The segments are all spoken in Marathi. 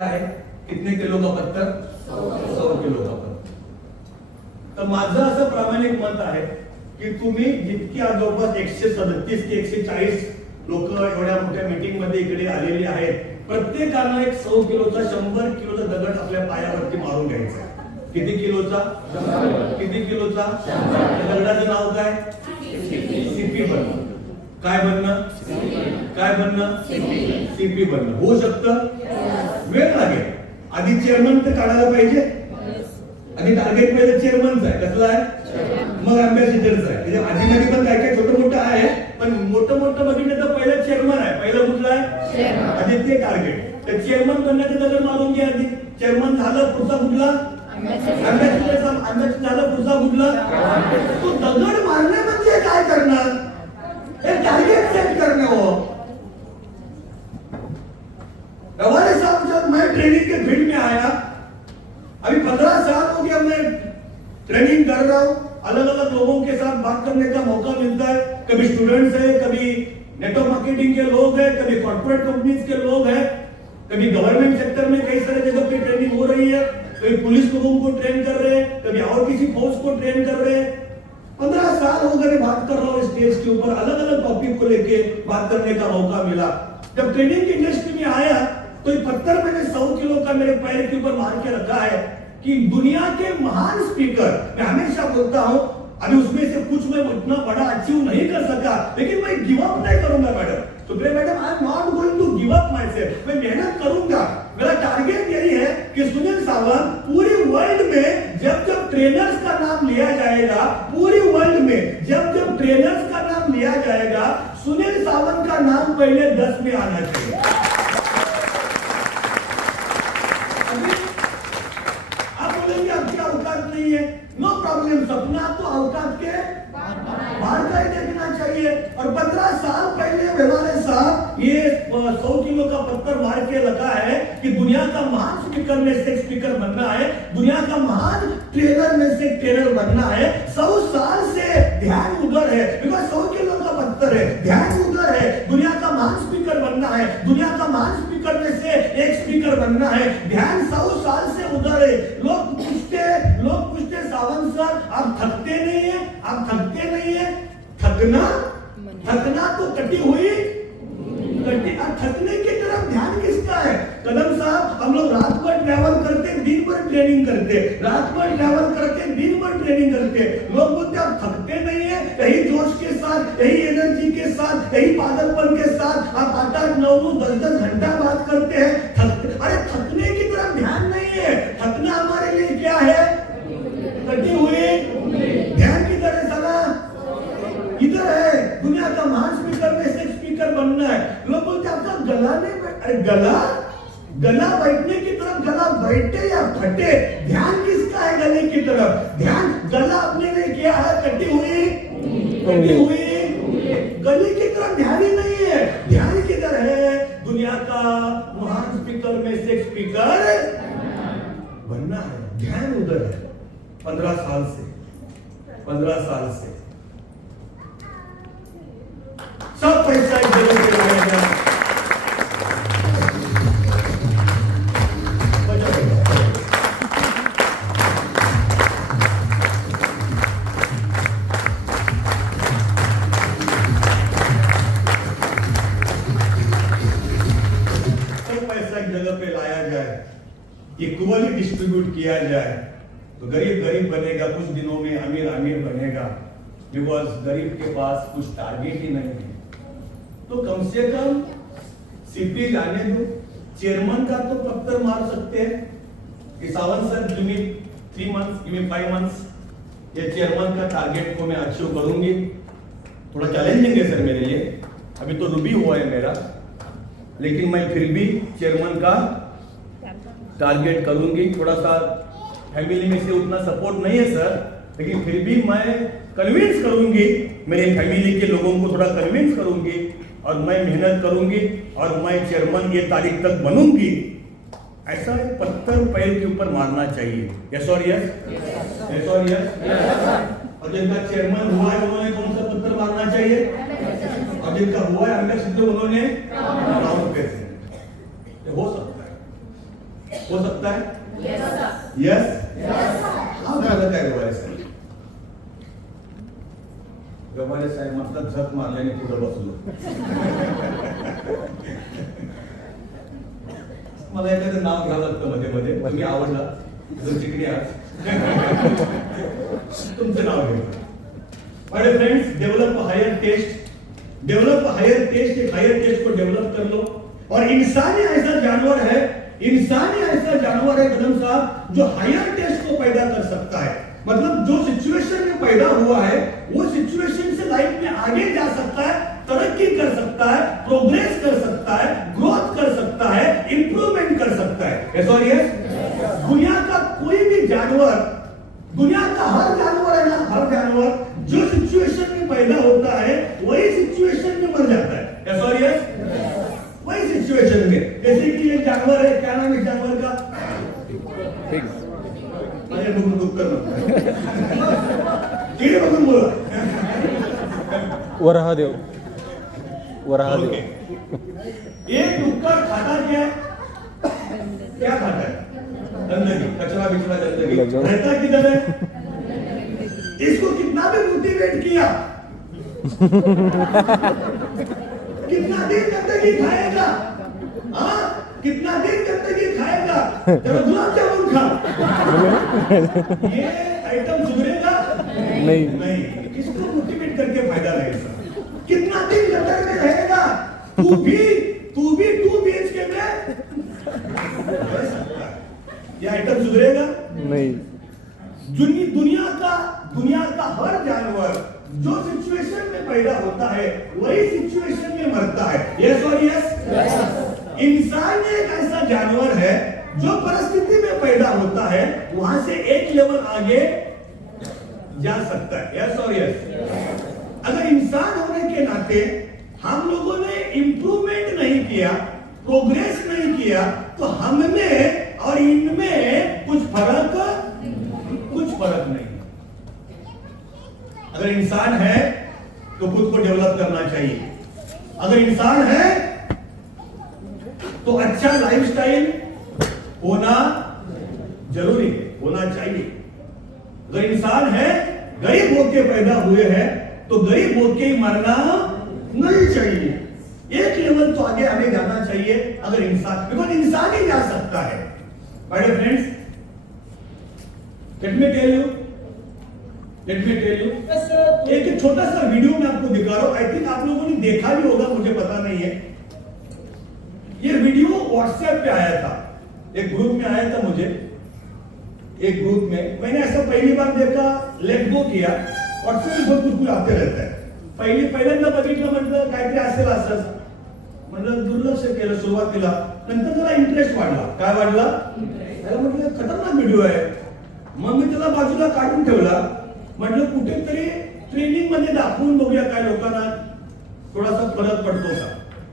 है कितने किलो का पत्थर 100 किलो का पत्थर. तर माझं असं प्रामाणिक मत आहे की तुम्ही जितकी जवळपास 137 ते 140 लोक एवढ्या मोठ्या मीटिंग मध्ये इकडे आलेली आहेत, प्रत्येकानं एक 100 किलोचा 100 किलोचा दगड आपल्या पायावरती मारून घ्यायचा. किती किलोचा? किती किलोचा? दगडाचं नाव काय? सीपी बनणं. काय बनणं? काय बनणं? सीपी बनणं. होऊ शकतं? वेळ लागेल. आधी चेअरमन तर काढायला पाहिजे. आधी टार्गेट पहिलं चेअरमनचं आहे. कसलं आहे? मग अँबॅसिडरचं आहे. आधी मध्ये पण काय काय छोटं मोठं आहे, पण मोठं बघितलं तर पहिलं चेअरमन आहे. पहिलं कुठलं आहे? आधी ते टार्गेट. तर चेअरमन बनण्याचं दगड मारून घ्या आधी. चेअरमन झालं, पुढचा कुठला? अँबॅसिडर झालं, पुढचा कुठला? तो दगड मारणे म्हणजे काय करणार? हे टारगेट सेट करने हो. रवाले साहब जब मैं ट्रेनिंग के फील्ड में आया, अभी 15 साल हो गया मैं ट्रेनिंग कर रहा हूं. अलग अलग लोगों के साथ बात करने का मौका मिलता है. कभी स्टूडेंट्स है, कभी नेटवर्क मार्केटिंग के लोग हैं, कभी कॉर्पोरेट कंपनीज के लोग हैं, कभी गवर्नमेंट सेक्टर में कई सारे जगह पे ट्रेनिंग हो रही है. कभी पुलिस लोगों को ट्रेन कर रहे हैं, कभी और किसी फोर्स को ट्रेन कर रहे हैं. 15 साल हो गए बात कर रहा हूँ स्टेज के ऊपर. अलग अलग टॉपिक को लेके बात करने का मौका मिला. जब ट्रेनिंग की इंडस्ट्री में आया तो एक पत्थर मैंने 100 किलो का मेरे पैर के ऊपर मार के रखा है कि दुनिया के महान स्पीकर, मैं हमेशा बोलता हूं, अभी उसमें से कुछ मैं उतना बड़ा अचीव नहीं कर सका, लेकिन मैं गिव अप नहीं करूंगा madam. Supreme madam, I am not going to give up my self. मैं मेहनत करूंगा. मेरा टारगेट यही है कि सुनील सावंत पूरी वर्ल्ड में जब ट्रेनर्स का नाम लिया जाएगा, पूरी वर्ल्ड में जब ट्रेनर्स का नाम लिया जाएगा, सुनील सावंत का नाम पहले 10 में आना चाहिए. आप बोलेंगे आपकी औकात नहीं है. No problem. सपना तो औकात के बाहर का ही देखना चाहिए. और 15 साल पहले हमारे साहब ये 100 किलो का पत्थर मार के रखा है कि दुनिया का महान स्पीकर में से स्पीकर बनना है, दुनिया का महान ट्रेनर में से ट्रेनर बनना है. 100 साल से ध्यान उधर है, बिकॉज 100 किलो का पत्थर है, ध्यान उधर है. दुनिया का महान स्पीकर बनना है, दुनिया का महान स्पीकर में से एक स्पीकर बनना है. ध्यान 100 साल से उधर है. लोग पूछते सावंत सर आप थकते नहीं है? आप थकते नहीं है? थकना तो कटी हुई थकने की तरफ ध्यान किसका है? कदम साहब, हम लोग रात भर ट्रैवल करते, दिन भर ट्रेनिंग करते, रात भर ट्रैवल करते, दिन भर ट्रेनिंग करते. लोग बोलते आप थकते नहीं है? यही जोश के साथ, यही एनर्जी के साथ, यही पागलपन के साथ आप 8-8, 9-9, 10-10 घंटा बात करते हैं. अरे थकने की तरफ ध्यान नहीं है. थकना हमारे लिए क्या है? कटी हुई. ध्यान किधर है? साला इधर है. दुनिया का महान स्पीकर में से स्पीकर बनना है. लोग बोलते आपका गला नहीं. अरे गला बैठने की तरफ, गला बैठे या फटे, ध्यान किसका है गले की तरफ? ध्यान गला अपने ने किया है कटी हुई. गले की तरफ ध्यान ही नहीं है. ध्यान किधर है? दुनिया का महान स्पीकर में से स्पीकर बनना है. ध्यान उधर है. 15 साल से सब पैसा एक जगह पे लगाएगा. सब पैसा एक जगह पे लाया जाए, इक्वली डिस्ट्रीब्यूट किया जाए, तो गरीब बनेगा, कुछ दिनों में अमीर बनेगा. बिकॉज गरीब के पास कुछ टारगेट ही नहीं है. तो कम से कम सीपी जाने दो. चेयरमैन का तो पत्थर मार सकते हैं कि Sawant sir give me 3 months, give me 5 months. ये चेयरमैन का टारगेट को मैं अचीव करूंगी. थोड़ा चैलेंजिंग है सर मेरे लिए, अभी तो रूबी हुआ है मेरा, लेकिन मैं फिर भी चेयरमैन का टारगेट करूंगी. थोड़ा सा फैमिली में से उतना सपोर्ट नहीं है सर, लेकिन फिर भी मैं कन्विंस करूंगी, मेरे फैमिली के लोगों को थोड़ा कन्विंस करूंगी, और मैं मेहनत करूंगी, और मैं चेयरमैन ये तारीख तक बनूंगी. ऐसा एक पत्थर पैर के ऊपर मारना चाहिए. यस और यस? यस और यस? और जिनका चेयरमैन हुआ है उन्होंने कौन सा पत्थर मारना चाहिए? और जिनका हुआ है अम्बेसिडर उन्होंने हो सकता है. हो सकता है? यस? हाँ झालं काय गवारे साहेब? गवारे साहेब म्हणतात झक मारल्याने पुढे बसलो. मला एखादं नाव घ्यावं लागतं मध्ये मध्ये. तुम्ही आवडला चिकणी आहात. तुमचं नाव घ्या. माय फ्रेंड्स, डेवलप हायर टेस्ट एक हायर टेस्ट को डेवलप कर लो. और इंसान ही ऐसा जानवर है कदम साहब, जो हायर टेस्ट को पैदा कर सकता है. मतलब जो सिचुएशन में पैदा हुआ है वो सिचुएशन से लाइफ में आगे जा सकता है, तरक्की कर सकता है, प्रोग्रेस कर सकता है, ग्रोथ कर सकता है, इंप्रूवमेंट कर सकता है. यस और यस? दुनिया का कोई भी जानवर, दुनिया का हर जानवर है ना, हर जानवर जो सिचुएशन में पैदा होता है वही सिचुएशन में मर जाता है. यस और यस? वही सिचुएशन में. जैसे कि एक जानवर है, क्या नाम है जानवर का? अरे दुख कर बघून बोला. वराहदेव. एक डुक्कर खाता क्या खाता है? गंदगी, कचरा बिचरा गंदगी. रहता किधर है? इसको कितना भी मोटिवेट किया, कितना दिन गंदगी खाएगा? हाँ, कितना दिन गंदगी खाएगा? चलो गुलाब जामुन खा. ये आइटम सुधरेगा नहीं. इसको मोटिवेट करके फायदा नहीं. कितना दिन गटर में रहेगा? तू भी 2 BHK में ये आइटम सुधरेगा नहीं. दुनिया का हर जानवर जो सिचुएशन में पैदा होता है वही सिचुएशन में मरता है. यस और यस? इंसान एक ऐसा जानवर है जो परिस्थिति में पैदा होता है वहां से एक लेवल आगे जा सकता है. यस और यस? अगर इंसान होने के नाते हम लोगों ने इंप्रूवमेंट नहीं किया, प्रोग्रेस नहीं किया, तो हम में और इनमें कुछ फर्क नहीं. अगर इंसान है तो खुद को डेवलप करना चाहिए. अगर इंसान है तो अच्छा लाइफस्टाइल होना जरूरी है, होना चाहिए. अगर इंसान है, गरीब होके पैदा हुए हैं तो गरीब होके ही मरना नहीं चाहिए. एक लेवल तो आगे हमें जाना चाहिए. अगर इंसान ही जा सकता है. My dear friends, let me tell you एक छोटा सा वीडियो मैं आपको दिखा रहा हूं. आई थिंक आप लोगों ने देखा भी होगा, मुझे पता नहीं है. ये वीडियो व्हाट्सएप पे आया था, एक ग्रुप में आया था. मुझे एक ग्रुप में मैंने ऐसा पहली बार देखा, लेट गो किया. व्हाट्सएप पे बहुत कुछ आते रहता है. पहिल्यांदा बघितलं, म्हटलं काहीतरी असेल असंच, म्हटलं दुर्लक्ष केलं सुरुवातीला. नंतर जरा इंटरेस्ट वाढला. काय वाढला? त्याला म्हटलं खतरनाक व्हिडिओ आहे. मग मी त्याला बाजूला काढून ठेवला. म्हटलं कुठेतरी ट्रेनिंग मध्ये दाखवून बघूया काय लोकांना थोडासा फरक पडतो का,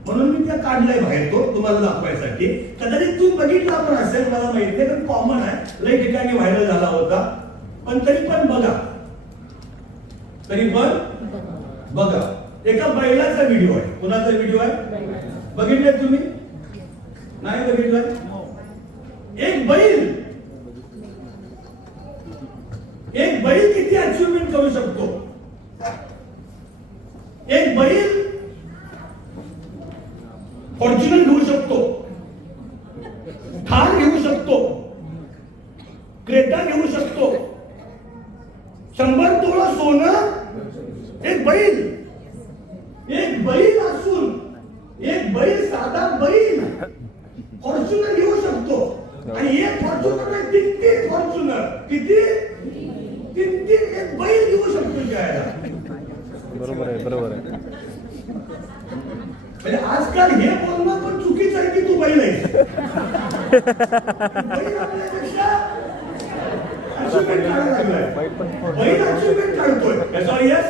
म्हणून मी त्या काढलाय बाहेर तो तुम्हाला दाखवायसाठी. कदाचित तुम्ही बघितला पण असेल, मला माहित नाही, पण कॉमन आहे, लई ठिकाणी व्हायरल झाला होता. पण तरी पण बघा. एका बैलाचा व्हिडिओ आहे. कुणाचा व्हिडिओ आहे? बघितलाय तुम्ही? नाही बघितलाय? एक बैल किती अचीवमेंट करू शकतो? एक बैल फॉर्च्युनर घेऊ शकतो, थार घेऊ शकतो, क्रेटा घेऊ शकतो, 100 तोळा सोनं. एक बैल असून, एक बैल साधा बैल फॉर्च्युनर घेऊ शकतो. आणि एक फॉर्च्युनर नाही, 3 फॉर्च्युनर. किती? 3 एक बैल घेऊ शकतो. बरोबर आहे. म्हणजे आजकाल हे बोलणं पण चुकीचं आहे की तू बैल आहेस. बैल आपल्यापेक्षा अचीवमेंट काढायला लागलाय. बैल अचीवमेंट काढतोय. सॉरी, यस,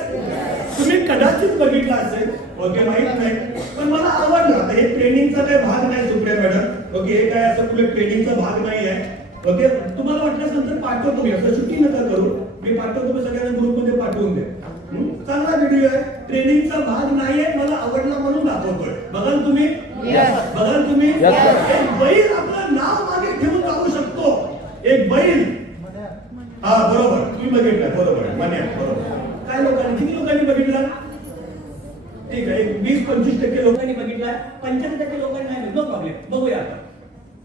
तुम्ही कदाचित बघितलं असेल, ओके, माहित नाही, पण मला आवडलं. हे ट्रेनिंगचा काही भाग नाही सुप्रिया मॅडम. ओके, हे काय असं कुठे ट्रेनिंगचा भाग नाही आहे. ओके, तुम्हाला वाटल्यास नंतर पाठवतो मी. असं सुट्टी नका करू, मी पाठवतो. मी सगळ्यांना ग्रुपमध्ये पाठवून दे. चांगला व्हिडिओ आहे, ट्रेनिंगचा भाग नाहीये, मला आवडला म्हणून दाखवतोय. बघाल तुम्ही? एक बैल आपलं नाव मागे ठेवून एक बैल, हा बरोबर तुम्ही बघितलं, बरोबर आहे, मन्या बरोबर. काय लोकांनी, किती लोकांनी बघितला? ठीक आहे, 20-25% लोकांनी बघितला, 95% लोकांनी नाही. नो प्रॉब्लेम, बघूया आता.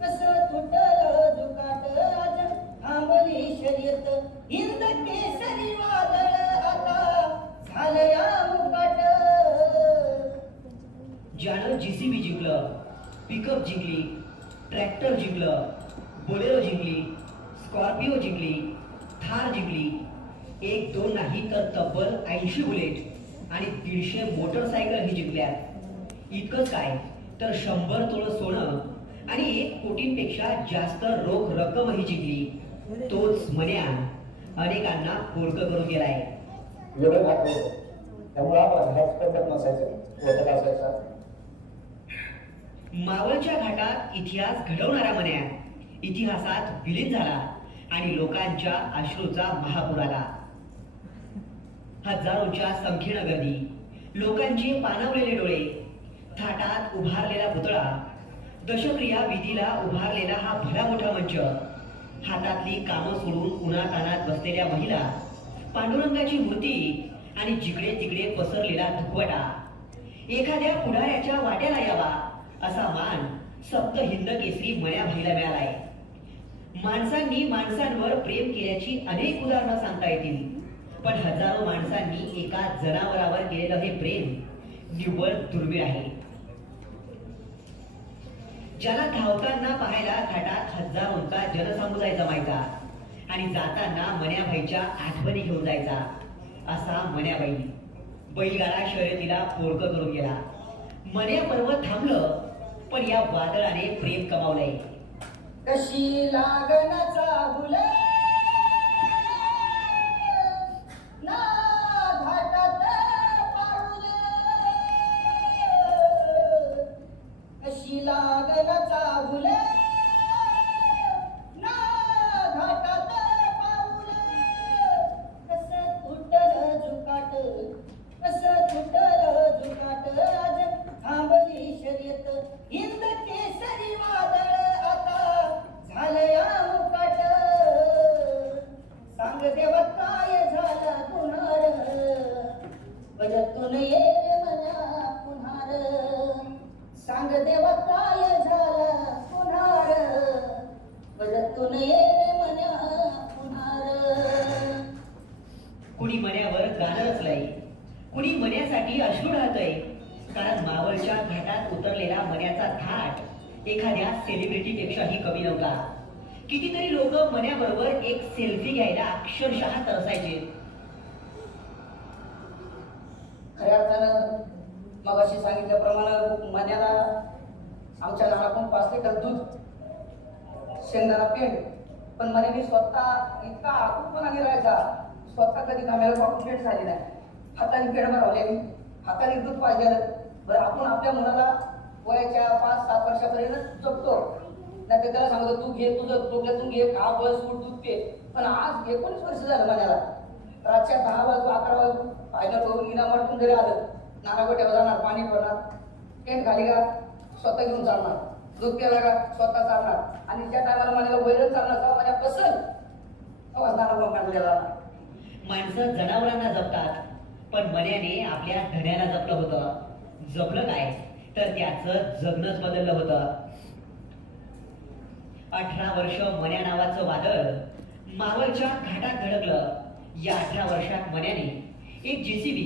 कसं तुटलं दुकाट आज थांबली शर्यत हिंद केसरी वादळ आता झालं या मुकाट. ज्यानं जीसीबी जिंकलं, पिकअप जिंकली, ट्रॅक्टर जिंकलं, बोलेरो जिंकली, स्कॉर्पिओ जिंकली, थार जिंकली, 1-2 नाही तर तब्बल 80 बुलेट आणि 150 मोटरसायकल ही जिंकल्यात. इतकंच काय तर 100 तोळं सोनं आणि 1 कोटींपेक्षा जास्त रोख रक्कमही जिंकली. तोच मन्या अनेकांना पोरकं करून गेलाय. एवढं घातलं त्यामुळे आपण घरात पद्धत नसायचं, होतं असायचा. मावळच्या घाटात इतिहास घडवणारा मन्या इतिहासात विलीन झाला आणि लोकांच्या अश्रूचा महापूर आला. हजारोंच्या संख्येनं गर्दी, लोकांचे पाणावलेले डोळे, थाटात उभारलेला पुतळा, दशक्रिया विधीला उभारलेला हा भला मोठा मंच, हातातली कामं सोडून उन्हातानात बसलेल्या महिला, पांडुरंगाची मूर्ती आणि जिकडे तिकडे पसरलेला धुकवटा. एखाद्या पुढाऱ्याच्या वाट्याला यावा असा मान सप्त हिंद केसरी मन्या भाईला मिळालाय. माणसांनी माणसांवर प्रेम केल्याची अनेक उदाहरणं सांगता येतील, पण हजारो माणसांनी एका जनावरावर केलेलं हे प्रेम निव्वळ दुर्मिळ आहे. ज्याला धावताना पाहायला घाटात हजारोंचा जनसमुदाय जमायचा आणि जाताना मन्याबाईच्या आठवणी घेऊन जायचा, असा मन्याबाई बैलगाडा शर्यतीला पोरकं करून गेला. मन्या पर्व थांबलं, पण या वादळाने प्रेम कमावलंय. कशी लागण्याचा गुले ना घाटात पाऊले. कशी लागण्याचा गुले ना घाटात पाऊले. कसं तुटलं जुकाट, कसं तुटलं जुकाट आज थांबली शर्यत हिंद केसरी वादळ आता झालं या मुकाट. सांग देवा काय झालं पुन्हार बजतून ये मना पुन्हार. सांग देवा काय झालं पुन्हार बजतून ये मना पुन्हार. कुणी मन्यावर गाणं रचलंय, कुणी मन्यासाठी अश्रू ढाळतंय, कारण मावळच्या घाटात उतरलेला मन्याचा थाट एखाद्या सेलिब्रिटीपेक्षाही कमी नव्हता. कितीतरी लोक मन्याबरोबर एक सेल्फी घ्यायला अक्षरशः तरसायचे. खऱ्या अर्थानं मगाशी सांगितल्याप्रमाणे मन्याला आमच्या लहानपण 5 लिटर दूध, शेंगदाणा पेंट, पण मन्याने स्वतः इतका आकुपणाने राहायचा, स्वतः कधी कामाला वापरून पेंट झाली नाही. हाताने पेंट भरवलेली, हाताने दूध पाहिजे. बरं, आपण आपल्या मुलाला वयाच्या 5-7 वर्षापर्यंत जपतो, नाही त्याला सांगतो तू घे, तुझं डोक्यातून घे, खा, बस, उठ, दूध पे. पण आज 19 वर्ष झालं मन्याला रातच्या 10 वाजू 11 वाजू फायनल करून इनाम वाटून घरी आलं, नानागोट्यावर जाणार, पाणी भरणार, पेंट खाली का स्वतः घेऊन चालणार, दूध प्यायला का स्वतः चालणार. आणि ज्या टायमाला मन्याला वैरण चालणार तेव्हा मन्या बसल तेव्हा नाना काढल्या जाणार. माणसं जनावरांना जपतात, पण मन्याने आपल्या धन्याला जपलं होतं. जपलं काय तर त्याचं जगणंच बदललं होतं. 18 वर्ष मन्या नावाचं वादळ मावळच्या घाटात धडकलं. या 18 वर्षात मन्याने 1 JCB,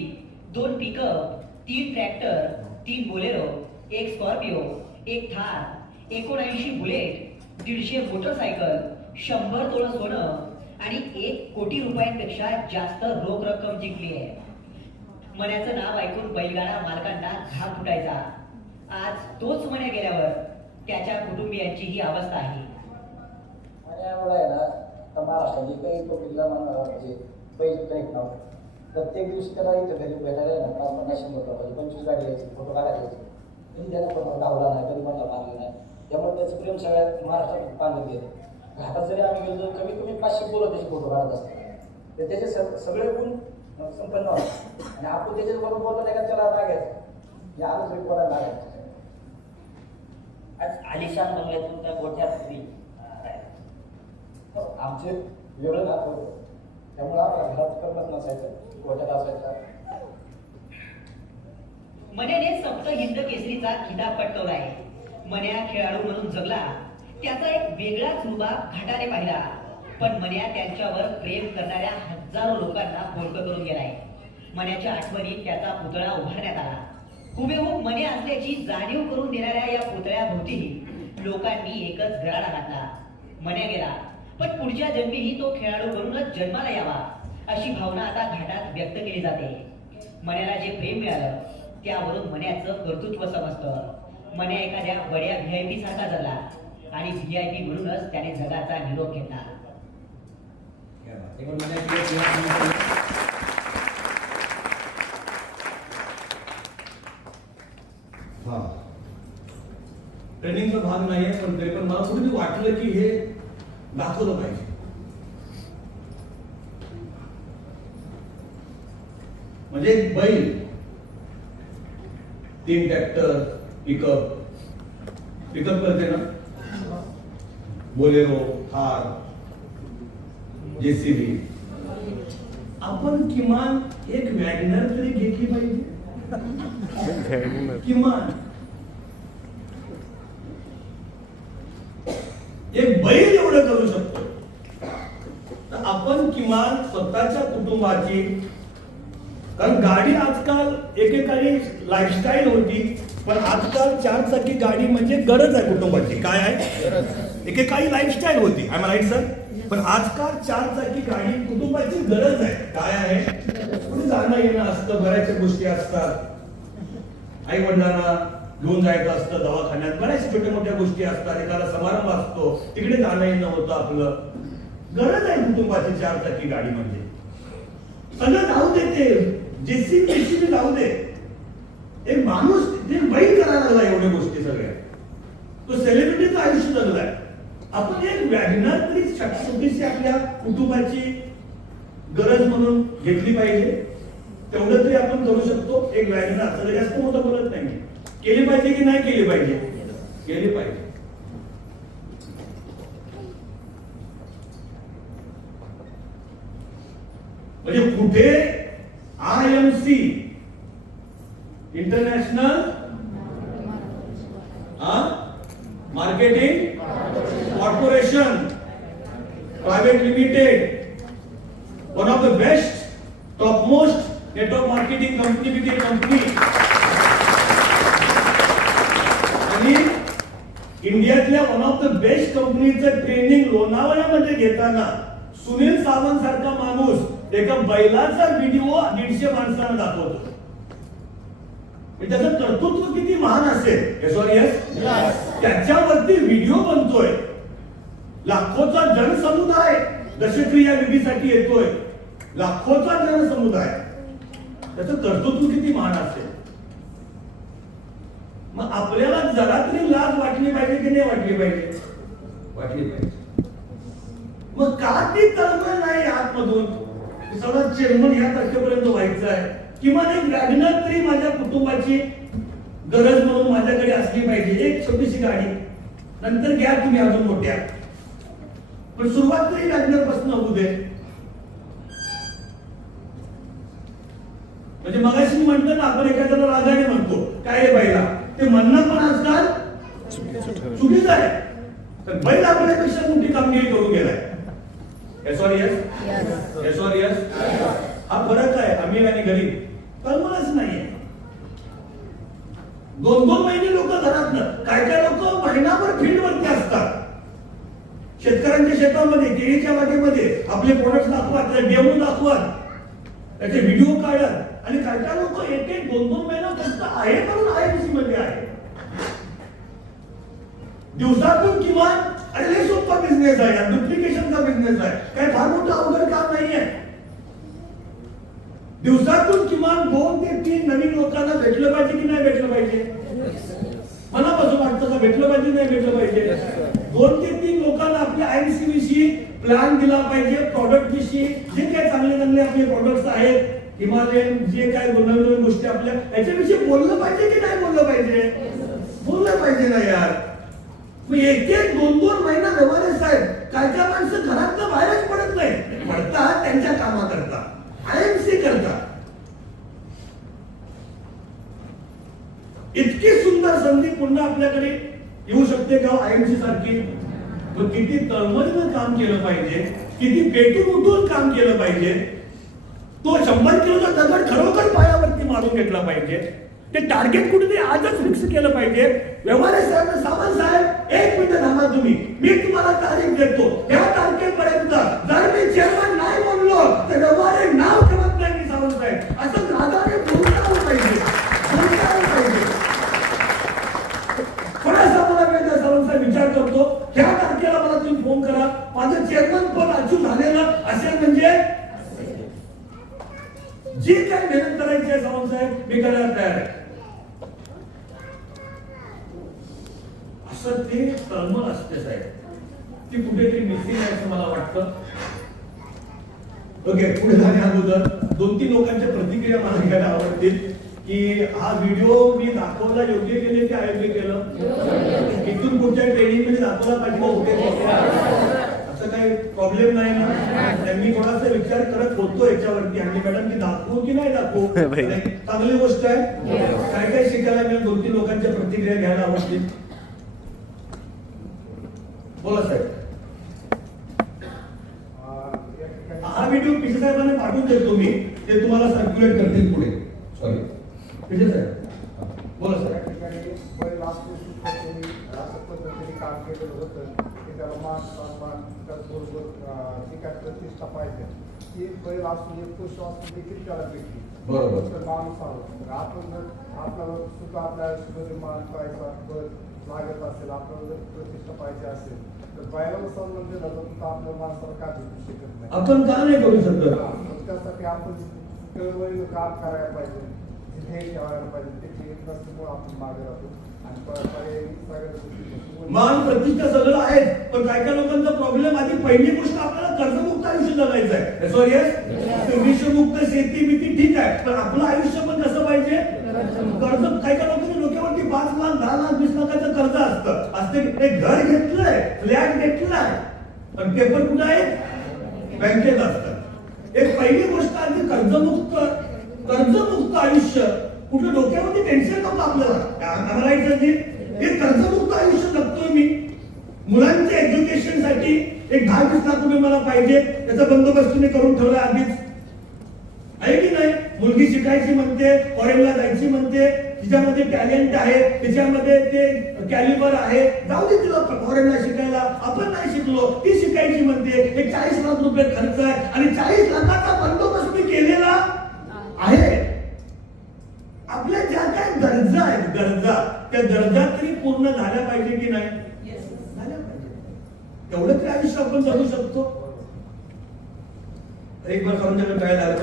2 pickup, 3 tractor, 3 Bolero, 1 Scorpio, 1 Thar, 79 bullet, 150 motorcycle, 100 तोळं सोनं आणि 1 कोटी रुपयांपेक्षा जास्त रोख रक्कम जिंकली आहे. मन्याचं नाव ऐकून बैलगाडा मालकांना घाम फुटायचा. आज तोच मन्या गेल्यावर त्याच्या कुटुंबियांची ही अवस्था आहे. आणि एवढं आहे ना, तर महाराष्ट्रात जे काही टोपीला म्हणजे बैल काही नाव प्रत्येक दिवशी त्याला इथं घरी भेटायला आहे ना 5-50 रुपये 25 गाडी यायची, फोटो काढायला यायची. कधी त्याला फोटो धावला नाही, कधी मला मारले नाही. त्यामुळे त्याचं प्रेम सगळ्या महाराष्ट्रात पांढरं गेलं. घाटात जरी आम्ही गेलो तर कमीत कमी 500 पोरं त्याचे फोटो काढत असतात. तर त्याचे सगळे गुण संपन्न होतात. आणि आपण त्याच्याबरोबर बोलतो नाही का त्याला लागायचं, या आलं तरी कोणाला लागायचं. आज आलिशान बंगल्यातून त्या मोठ्या स्त्री आमचे वेगळं घात होतं. त्यामुळे आम्हाला घरात करमत नसायचं, गोट्यात असायचा. मन्याने सप्त हिंद केसरीचा खिताब पटकवलाय. मन्या खेळाडू म्हणून जगला, त्याचा एक वेगळाच रुबाब घाटाने पाहिला. पण मन्या त्यांच्यावर प्रेम करणाऱ्या हजारो लोकांना बोलकं करून गेलाय. मन्याच्या आठवणीत त्याचा पुतळा उभारण्यात आला. हुबेहूब मन्या असल्याची जाणीव करून देणाऱ्या या पुतळ्याभोवती लोकांनी एकच गराडा घातला. मन्या गेला, पण पुढच्या जन्मीही तो खेळाडू म्हणूनच जन्माला यावा अशी भावना आता घाटात व्यक्त केली जाते. मन्याला जे प्रेम मिळालं त्यावरून मन्याचं कर्तृत्व समजतं. मन्या एखाद्या बड्या VIP सारखा जगला आणि VIP म्हणूनच त्याने जगाचा निरोप घेतला. हा ट्रेनिंगचा भाग नाहीये, पण तरी पण मला कुठेतरी वाटलं की हे दाखवलं पाहिजे. म्हणजे एक बैल, 3 ट्रॅक्टर, पिकअप करते ना, बोलेरो, थार, JCB. आपण किमान एक वॅगनर तरी घेतली पाहिजे. किमान एक बैल एवढं करू शकतो, तर आपण किमान स्वतःच्या कुटुंबाची, कारण गाडी आजकाल एकेकाळी लाईफस्टाईल होती, पण आजकाल 4 चाकी गाडी म्हणजे गरज आहे कुटुंबाची. काय आहे? एकेकाळी लाईफस्टाईल होती. I am right sir? पण आजकाल 4 चाकी गाडी कुटुंबाची गरज आहे. काय आहे? कुठे जाणं येणं असतं, बऱ्याचशा गोष्टी असतात, आई वडिलांना घेऊन जायचं असतं दवाखान्यात, बऱ्याचशा छोट्या मोठ्या गोष्टी असतात, एखादा समारंभ असतो, तिकडे जाणं येणं होतं आपलं. गरज आहे कुटुंबाची 4 चाकी गाडी. म्हणजे सगळं जाऊ दे, ते JCB जाऊ दे, एक माणूस जे बैल करायला लागला एवढ्या गोष्टी सगळ्या, तो सेलिब्रिटीचं आयुष्य जगलाय. आपण एक वॅगनर तरी छोटीशी आपल्या कुटुंबाची गरज म्हणून घेतली पाहिजे. तेवढं तरी आपण करू शकतो. एक वॅगनर असं जास्त मोठं बोलत नाही. केली पाहिजे की नाही केली पाहिजे? केली पाहिजे. म्हणजे कुठे IMC international marketing corporation private limited, one of the best top most network marketing company with company, आणि इंडियातल्या वन ऑफ द बेस्ट कंपनीचं ट्रेनिंग लोणावळ्यामध्ये घेताना सुनील सावंत सारखा माणूस एका बैलाचा व्हिडिओ 150 माणसांना दाखवतो. त्याचं कर्तृत्व किती महान असेल. त्याच्यावरती व्हिडिओ बनतोय. लाखोचा जनसमुदाय दशक्रिया विधीसाठी येतोय. लाखोचा जनसमुदाय. त्याचं कर्तृत्व किती महान असेल. मग आपल्याला जरा तरी लाज वाटली पाहिजे की नाही वाटली पाहिजे? वाटली पाहिजे. मग का ती तळमळ नाही आतमधून सगळं चेअरमन ह्या तारखेपर्यंत व्हायचं आहे? किमान एक वॅगनर तरी माझ्या कुटुंबाची गरज म्हणून माझ्याकडे असली पाहिजे. एक छोटीशी गाडी, नंतर घ्या तुम्ही अजून मोठ्या, पण सुरुवात तरी वॅगनर पासून होऊ दे. म्हणजे मगाशी म्हणतो ना आपण एखाद्याला रागाने म्हणतो काय रे बैला, ते म्हणणं पण आजकाल चुकीचं आहे. तर बैल आपल्यापेक्षा मोठी कामगिरी करून गेलाय. Yes or yes? Yes or yes? हा फरक आहे अमीर आणि गरीब. कळमळच नाहीये. 2-2 महिने लोक घरात, काय लोक महिनाभर फील्ड वरती असतात. शेतकऱ्यांच्या शेतामध्ये, केळीच्या बागेमध्ये आपले प्रोडक्ट दाखवत, डेमो दाखवत, त्याचे व्हिडिओ काढत, आणि काय लोक 1-2 महिना फक्त आहे म्हणून IMC मध्ये आहे. दिवसातून किमान, अरे लय सोपा बिझनेस आहे, डुप्लिकेशनचा बिझनेस आहे, काय फार मोठं अवघड काम नाहीये. दिवसातून किमान 2 ते 3 नवीन लोकांना भेटलं पाहिजे की नाही भेटलं पाहिजे? मनापासून वाटतं का भेटलं पाहिजे नाही भेटलं पाहिजे? 2 ते 3 लोकांना आपल्या IMC विषयी प्लॅन दिला पाहिजे. प्रॉडक्ट विषयी जे काय चांगले चांगले आपले प्रॉडक्ट्स आहेत, हिमालयन जे काय नवीन गोष्टी आपल्या, याच्याविषयी बोललं पाहिजे की नाही बोललं पाहिजे? बोललं पाहिजे ना यार. मग एक एक 2-2 महिना व्यवहार साहेब काय काय माणसं घरातनं बाहेरच पडत नाही, पडतात त्यांच्या कामा करता, IMC करता. इतकी सुंदर संधी पुन्हा आपल्याकडे येऊ शकते का IMC सारखी? मग किती तळमळीनं काम केलं पाहिजे, किती पेटून उठून काम केलं पाहिजे. तो 100 किलोचा दगड खरोखर पायावरती मारून घेतला पाहिजे. ते टार्गेट कुठेतरी आजच फिक्स केलं पाहिजे. व्यवहार साहेब, सावंत साहेब, 1 मिनिट थांबा तुम्ही, मी तुम्हाला तारीख देतो. या तारखेपर्यंत जर मी चेअरमन नाही म्हणलो तर व्यवहार नाव ठेवत नाही मी सावंत साहेब, असं रागाने बोलता आलं पाहिजे, बोलता आलं पाहिजे. थोडासा मला वेळ द्या सावंत साहेब, विचार करतो. ह्या तारखेला मला तुम्ही फोन करा, माझं चेअरमन पद अचूक झालेलं असेल म्हणजे जी काय मेहनत करायची आहे सावंत साहेब, मी करायला तयार आहे. असं ते तळमळ असते साहेब, ती कुठेतरी मिसिंग आहे असं मला वाटतं. ओके, पुढे जाण्या अगोदर 2-3 लोकांच्या प्रतिक्रिया मला घ्यायला आवडतील की हा व्हिडिओ मी दाखवला योग्य केले की अयोग्य केलं. इथून पुढच्या ट्रेनिंग मध्ये दाखवला पाहिजे, असं काही प्रॉब्लेम नाही ना. मी थोडासा विचार करत होतो याच्यावरती, आणि मॅडम की दाखवू की नाही दाखवू, चांगली गोष्ट आहे. काय काय शिकायला मिळेल, 2-3 लोकांच्या प्रतिक्रिया घ्यायला आवडतील. बोला साहेब. हा व्हिडिओ पिशे साहेबांना पाठवून देतो मी, ते तुम्हाला सर्क्युलेट करतील पुढे. सॉरी पिशे साहेब, बोला साहेब. काम केलेलं होतं की त्याला मान सन्मान त्याचबरोबर जी काय प्रतिष्ठा पाहिजे ती बैल असून एक पुरुष असून देखील त्याला भेटली. बरोबर. तर माणूस आहोत, तर आपण जर आपल्याला सुद्धा आपल्या आयुष्यामध्ये मान पाहायचा बळ लागत असेल, आपल्याला जर प्रतिष्ठा पाहिजे असेल तर बैलाला सन्मान दिला जातो, तर आपल्या माणसाला का भेटू शकत नाही. आपण का नाही करू शकत? त्यासाठी आपण चळवळीनं काम करायला पाहिजे, ध्येय ठेवायला पाहिजे. त्याची एक नसल्यामुळे आपण मागे राहतो. मान प्रतिष्ठा सगळं आहे, पण काय काय लोकांचा प्रॉब्लेम, आधी पहिली गोष्ट आपल्याला कर्जमुक्त आयुष्य जगायचं आहे. सॉरी, विषमुक्त शेती बिती ठीक आहे, पण आपलं आयुष्य पण कसं पाहिजे, कर्ज. काय काय लोकांच्या डोक्यावरती 5 लाख 10 लाख 20 लाखाचं कर्ज असतं. एक घर घेतलंय, फ्लॅट घेतलाय, पण पेपर कुठं आहे, बँकेत असतात. एक पहिली गोष्ट आधी कर्जमुक्त आयुष्य. कुठलं डोक्यावरती टेन्शन नको आपल्याला, आम्हाला हे कर्जमुक्त आयुष्य जगतोय मी. मुलांच्या एज्युकेशन साठी एक 10-20 लाख रुपये मला पाहिजे, त्याचा बंदोबस्त तुम्ही करून ठेवला आधीच, आहे की नाही. मुलगी शिकायची म्हणते, फॉरेनला जायची म्हणते, तिच्यामध्ये टॅलेंट आहे, तिच्यामध्ये ते कॅलिबर आहे, जाऊ दे तिला फॉरेनला शिकायला. आपण नाही शिकलो, ती शिकायची म्हणते. एक 40 लाख रुपये खर्च आहे, आणि 40 लाखाचा बंदोबस्त मी केलेला आहे. आपल्या ज्या काय गरजा आहेत, त्या गरजा तरी पूर्ण झाल्या पाहिजे की नाही, झाल्या पाहिजे. तेवढं तरी आयुष्य आपण जगू शकतो. एक बार समजायला काय झालं,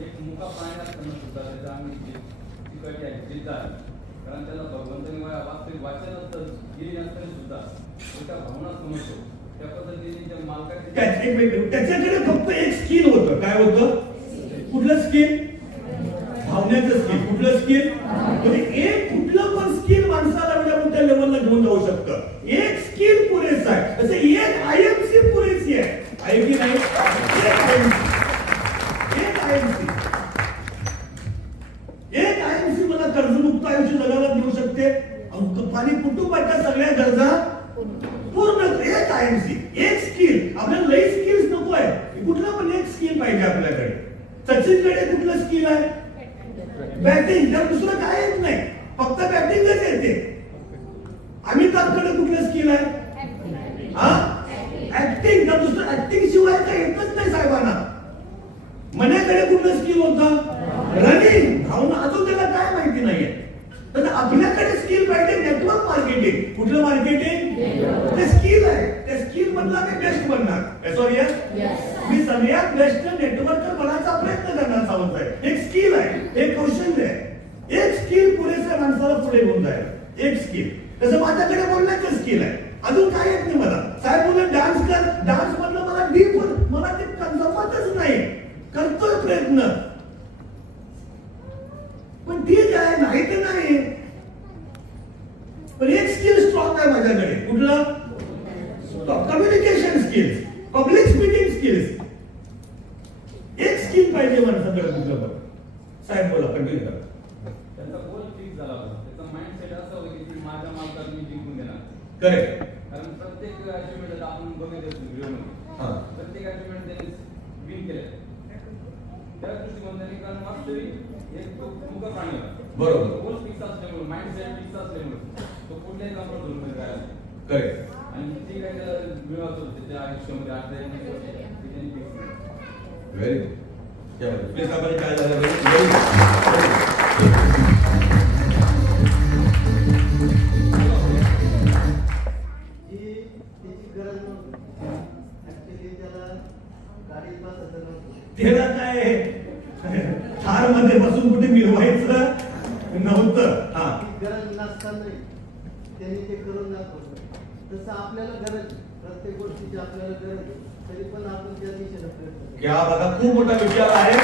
एक मुका पाण्याला सुद्धा त्याचा आम्ही तिकडे जिद्द आहे, कारण त्याला भगवंतानी वास्तविक वाचन नसतं, गेली नसताना सुद्धा एका भावना समजतो. त्या पद्धतीने मालकाचे त्याच्याकडे फक्त एक स्किल होतं. काय होतं? कुठलं स्किल? भावनेचं स्किल. कुठलं स्किल? म्हणजे एक कुठलं पण स्किल माणसाला एवढ्या मोठ्या लेवलला घेऊन जाऊ शकतं. एक स्किल पुरेसं आहे, तसं एक IMC पुरेसी आहे की नाही. एक IMC मला कर्जमुक्त आयुष्य जगायला देऊ शकते, आणि कुटुंबाच्या सगळ्या गरजा पूर्ण. एक IMC, एक स्किल. आपल्याला लई स्किल्स नको आहे, कुठलं पण एक स्किल पाहिजे आपल्याकडे. सचिनकडे कुठलं स्किल आहे? बॅटिंग. तर दुसरं काय येत नाही, फक्त बॅटिंगच येते. अमिताभकडे कुठलं स्किल आहे? ऍक्टिंग. तर दुसरं ऍक्टिंग शिवाय काय येतच नाही साहेबांना. मनाकडे कुठलं स्किल होतं? रनिंग. भावना. अजून त्याला काय माहिती नाहीये. तर आपल्याकडे स्किल पाहिजे, नेटवर्क मार्केटिंग. कुठलं मार्केटिंग? ते स्किल आहे, त्या स्किल मधला मी बेस्ट बनणार. सॉरी, मी सगळ्यात बेस्ट नेटवर्कर बनायचा प्रयत्न करणार सावंत आहे. एक स्किल आहे, एक कौशल्य आहे. एक स्किल पुरेसे माणसाला पुढे घेऊन जाईल. एक स्किल. तसं माझ्याकडे बोलण्याचं स्किल आहे, अजून काय येत नाही मला. साहेब बोलले डान्स कर, डान्स मधलं मला डीप, मला ते जमतच नाही. करतोय प्रयत्न, पण ठीक आहे. आहे, नाही तर नाही. पण एक स्किल स्ट्रॉंग आहे माझ्याकडे. कुठलं? Communication skills, public speaking skills. एक स्किल पाहिजे माणसाकडे कुठलं पण. साहेब बोला, कंटिन्यू करा. त्याचा गोल फिक्स झाला होता. त्याचा माइंडसेट असं होतं की माझ्या मालकाला मी जिंकून देणार. करेक्ट. कारण प्रत्येक अचिव्हमेंट आपण बघत असतो व्हिडिओमध्ये, प्रत्येक अचिव्हमेंट त्यांनी विन केले. त्या दृष्टिकोन त्यांनी कारण वास्तविक एक तो मुख प्राणी होता. बरोबर. गोल फिक्स असल्यामुळे, माइंडसेट फिक्स असल्यामुळे तो कुठल्याही कम्फर्ट झोनमध्ये राहिला. करेक्ट. आणि ते काय त्याला मिळत होतं त्याच्या आयुष्यामध्ये 8 वर्ष ते त्यांनी फिक्स केलं. Very good. प्लीज आपण काय झालं? त्याला काय थार मध्ये बसून कुठे मिळवायचं नव्हतं. हा, गरज नसताना त्यांनी ते करून दाखवलं. तसं आपल्याला गरज, प्रत्येक गोष्टीची आपल्याला गरज आहे, तरी पण आपण त्या दिशेने प्रयत्न. क्या बघा, खूप मोठा विचार आहे.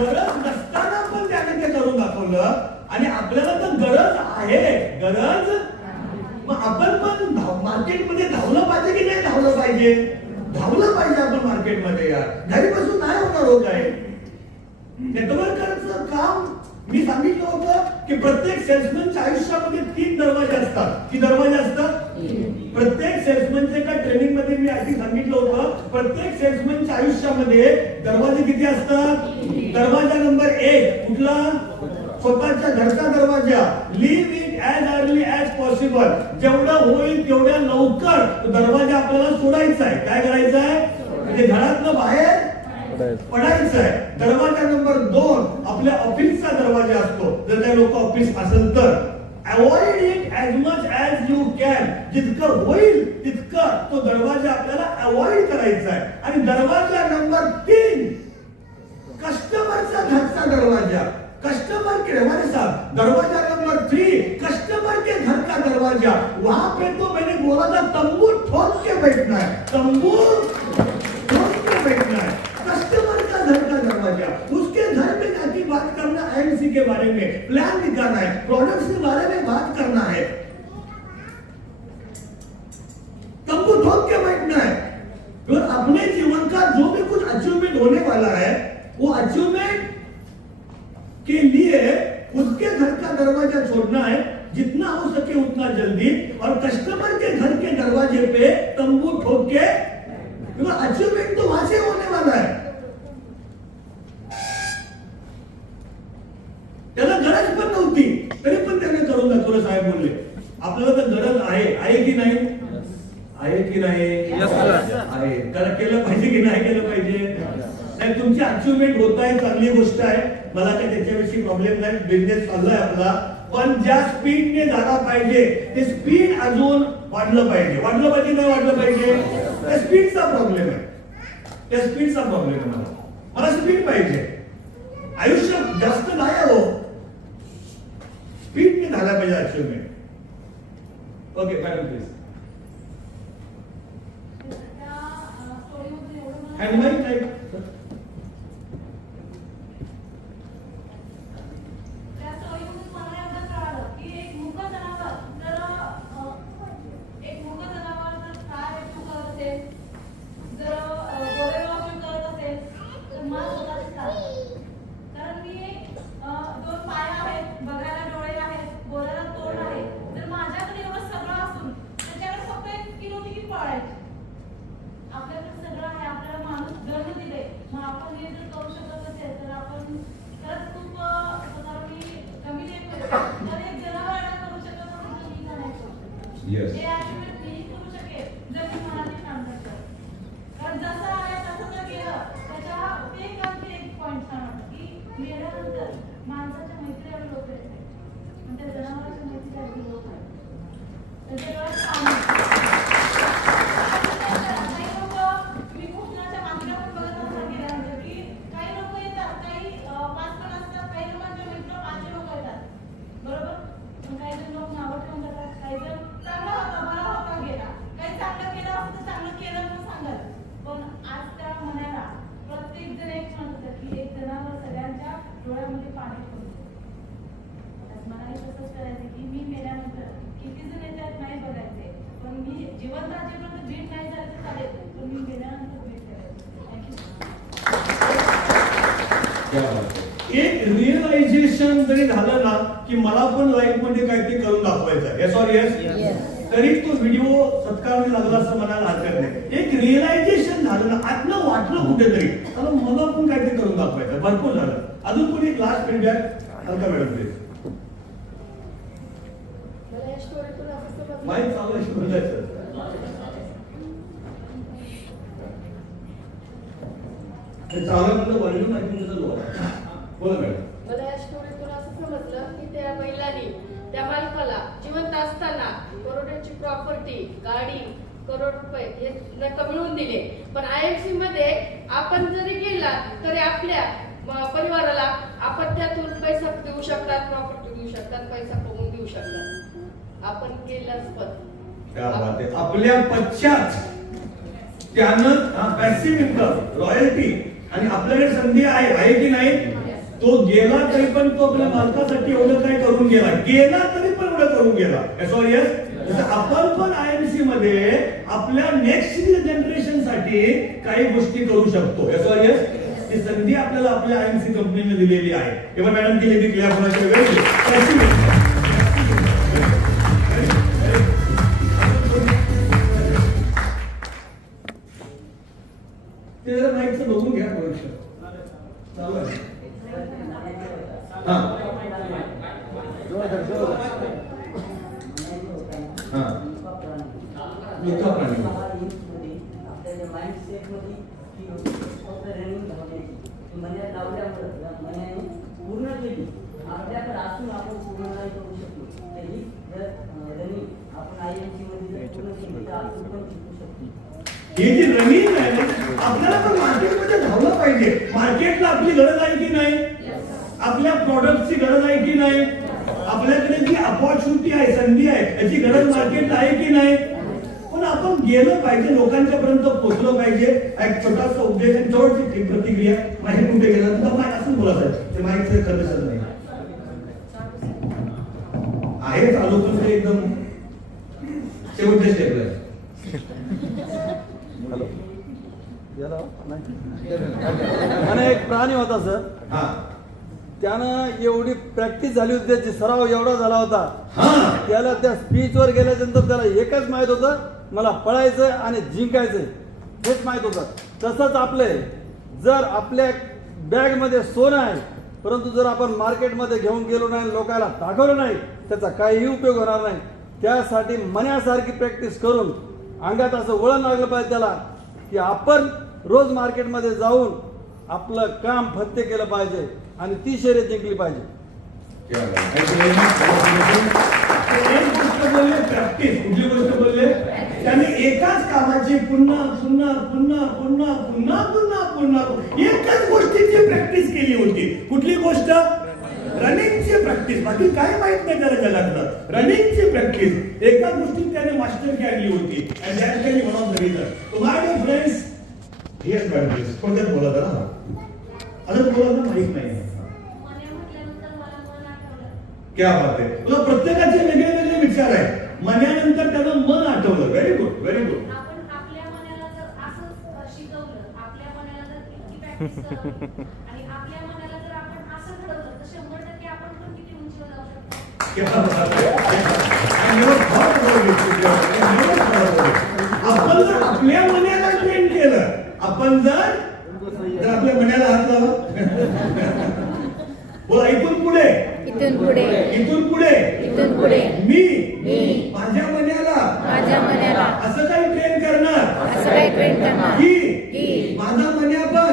गरज नसताना पण त्याने ते करून दाखवलं. आणि आपल्याला तर गरज आहे, गरज. मग आपण पण मार्केटमध्ये धावलं पाहिजे की नाही धावलं पाहिजे? धावलं पाहिजे आपण मार्केटमध्ये. यार घरी बसून नाही होणार हो काय. नेटवर्करचं काम मी सांगितलं होतं की प्रत्येक सेल्समनच्या आयुष्यामध्ये 3 दरवाजे असतात. किती दरवाजे असतात? प्रत्येक सेल्समनच्या एका ट्रेनिंग मध्ये मी आधी सांगितलं होतं, प्रत्येक सेल्समनच्या आयुष्यामध्ये दरवाजे किती असतात? दरवाजा नंबर 1 कुठला? स्वतःच्या घरचा दरवाजा. Leave it as early as possible. जेवढं होईल तेवढ्या लवकर दरवाजा आपल्याला सोडायचा आहे. काय करायचं आहे? म्हणजे घरातनं बाहेर पडायचं आहे. दरवाजा नंबर 2 आपल्या ऑफिसचा दरवाजा असतो. जर काही लोक ऑफिस असेल तर avoid it as much as you can. जितकं होईल तितकं तो दरवाजा आपल्याला अवॉइड करायचा आहे. आणि दरवाजा नंबर 3 कस्टमरचा घरचा दरवाजा. कस्टमर के हमारे साथ दरवाजा नंबर 3 कस्टमर के घर का दरवाजा. वहां पे तो मैंने बोला था तंबू ठोक के बैठना है. तंबू ठोक के बैठना है. कस्टमर का घर का दरवाजा. उसके घर में जाके बात करना, एमसी के बारे में प्लान दिखाना है, प्रोडक्ट्स के बारे में बात करना है. तंबू ठोक के बैठना है. और अपने जीवन का जो भी कुछ अचीवमेंट होने वाला है वो अचीवमेंट के लिए उसके घर का दरवाजा छोड़ना है जितना हो सके उतना जल्दी. और कस्टमर के घर के दरवाजे पे तंबू ठोक के, अचीवमेंट तो वहां से होने वाला है. त्याला गरज पण नव्हती तरी पण त्याने करून दाखवलं. साहेब बोलले आपल्याला तर गरज आहे की नाही? आहे की नाही? आहे. त्याला केलं पाहिजे की नाही केलं पाहिजे? नाही, तुमची अचीवमेंट होत आहे, चांगली गोष्ट आहे. मला काही त्याच्याविषयी प्रॉब्लेम नाही. बिझनेस चाललाय आपला. पण ज्या स्पीडने झाला पाहिजे ते स्पीड अजून वाढलं पाहिजे. वाढलं पाहिजे नाही वाढलं पाहिजे? त्या स्पीडचा प्रॉब्लेम आहे. त्या स्पीडचा प्रॉब्लेम आहे. मला स्पीड पाहिजे. आयुष्य जास्त नाही हो, स्पीडने झाला पाहिजे achievement. Okay madam please. Hand mic type Yes. माणसाच्या मैत्रीला लोक आहेत, त्या जनावरांच्या मैत्रीला लोक आहेत. काही जण लोक नावं ठेवून जातात, काही जण चांगला होता, बरा होता, जरी झालं ना की मला पण लाईफ मध्ये काहीतरी करून दाखवायचं आहे, सॉरी येस, तरी तो व्हिडिओ सत्कारने लागला असं म्हणायला हरकत नाही. एक रिअलायझेशन झालं ना, आतनं वाटलं कुठेतरी आता मला पण काहीतरी करून दाखवायचं, भरपूर झालं. अजून कोणी एक लास्ट फीडबॅक हलका मॅडम प्लीज. मला या स्टोरीतून असं समजलं माहीत चालू आहे बोलायचं. ते चालू म्हणजे वॉल्यूम ऐकून त्याचा लो आहे. बोला मॅडम. मला या स्टोरीतून असं समजलं की त्या महिलांनी त्या मालकाला जिवंत असताना करोडोची प्रॉपर्टी, गाडी, करोड रुपये हे रक्कम मिळवून दिले. पण IMC मध्ये आपण जरी गेला तरी आपल्या परिवाराला आपण त्यातून पैसा देऊ शकतात, प्रॉपर्टी देऊ शकतात, पैसा कमवून देऊ शकतात. आपण केलंच पण क्या बात आहे. आपल्या पश्चात त्यानं पॅसिव्ह इन्कम, रॉयल्टी आणि आपल्याकडे संधी आहे की नाही. तो गेला तरी पण तो आपल्या मालकासाठी एवढं काय करून गेला तरी पण एवढं करून गेला. सॉरी यस, आपण पण IMC मध्ये आपल्या नेक्स्ट जनरेशन साठी काही गोष्टी करू शकतो. सॉरी यस, ही संधी आपल्याला आपल्या IMC कंपनीने दिलेली आहे. तेव्हा मॅडम केली ती क्लिअर होण्याची वेळ. ते जरा माईकचं बघून घ्या परीक्षा चालू आहे. पूर्ण केली आपल्याकडे असून आपण पूर्ण नाही करू शकतो. तरी जर रनिंग आपण IMC मध्ये पूर्ण केली तर आपण पण शिकू शकतो. ही जी रनिंग आहे ना, आपल्याला पण मार्केटमध्ये धावलं पाहिजे. मार्केटला आपली गरज आहे की नाही, आपल्या प्रॉडक्टची गरज आहे की नाही, आपल्याकडे जी अपॉर्च्युनिटी आहे, संधी आहे, याची गरज मार्केटला आहे की नाही. पण आपण गेलं पाहिजे, लोकांच्या पर्यंत पोहोचलं पाहिजे. एक छोटासा उद्देश आणि जवळची प्रतिक्रिया. माहिती कुठे गेला तुमचा माहिती असं बोला साहेब, ते माहिती खरंच नाही आहे चालू, पण ते एकदम शेवटच्या स्टेपला आहे. आणि एक प्राणी होता सर, त्यानं एवढी प्रॅक्टिस झाली होती, त्याची सराव एवढा झाला होता, त्याला त्या स्पीच वर गेल्यानंतर त्याला एकच माहित होतं, मला पळायचं आणि जिंकायचंय, हेच माहित होतं. तसंच आपले जर आपल्या बॅग मध्ये सोनं आहे, परंतु जर आपण मार्केटमध्ये घेऊन गेलो नाही, लोकांना दाखवलं नाही, त्याचा काहीही उपयोग होणार नाही. त्यासाठी मण्यासारखी प्रॅक्टिस करून अंगात असं वळण लागलं पाहिजे त्याला, की आपण रोज मार्केटमध्ये जाऊन आपलं काम फत्ते केलं पाहिजे आणि ती शर्यत जिंकली पाहिजे. प्रॅक्टिस कुठली गोष्ट बोलले, त्याने एकाच कामाची पुन्हा पुन्हा पुन्हा पुन्हा पुन्हा पुन्हा पुन्हा एकच गोष्टीची प्रॅक्टिस केली होती. कुठली गोष्ट, रनिंगची प्रॅक्टिस. बाकी काय माहित नाही त्याला जगातलं, रनिंगची प्रॅक्टिस. एका गोष्टीत त्याने मास्टर आणली होती. आणि that can be one of the reason. So my dear friends, here's my friends, थोडक्यात बोला जरा, अजून बोला ना, माहित नाही. क्या बात आहे. तुला प्रत्येकाचे वेगळे वेगळे विचार आहे. मनानंतर त्यानं मन आठवलं. Very good, very good. आपण आपल्या मनाला जर असं शिकवलं, आपल्या मनाला जर इतकी प्रॅक्टिस करवली आणि आपल्या मनाला जर आपण असं घडवलं तर 100% आपण पण किती उंचीवर जाऊ शकतो. क्या बात आहे. आपण जर आपल्या मनाला ट्रेन केलं, आपण जर आपल्या मनाला हात लावा, बोला इथून पुढे, इथून पुढे, इथून पुढे, इथून पुढे मी माझ्या मनाला असं काही ट्रेन करणार की माझा मन्या पण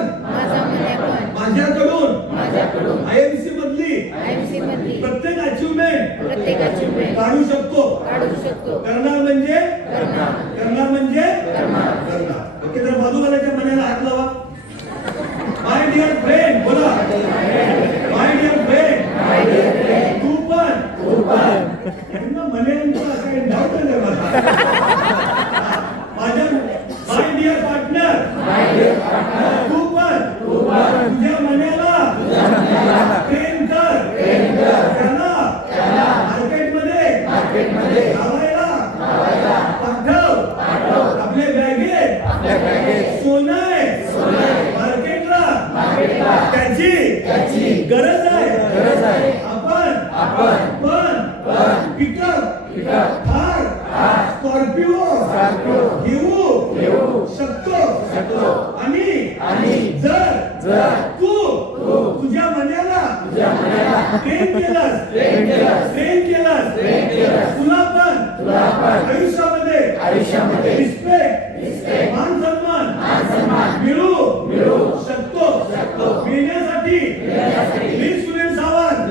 माझ्याकडून IMC मधली प्रत्येक अचिव्हमेंट काढू शकतो. करणार म्हणजे करणार. ओके, तर बाजूबाजूच्या मनाला हात लावा. माय डिअर फ्रेंड, बोला माय डिअर फ्रेंड, तू पण मनांचा काही डाऊट नाही मला. माझ्या माय डिअर पार्टनर, तू पण तुझ्या मनाला ट्रेन कर. त्याला मार्केटमध्ये लावायला पाठव. आपल्या बॅगेत सोनं आहे, मार्केटला त्याची गरज आहे. आपण पिकअप थार स्कॉर्पिओ घेऊ शकतो आणि जर तू तुझ्या मनाला ट्रेन केलास तुला पण आयुष्यामध्ये रिस्पेक्ट मान सन्मान मिळू शकतो मिळण्यासाठी मी सुनील सावंत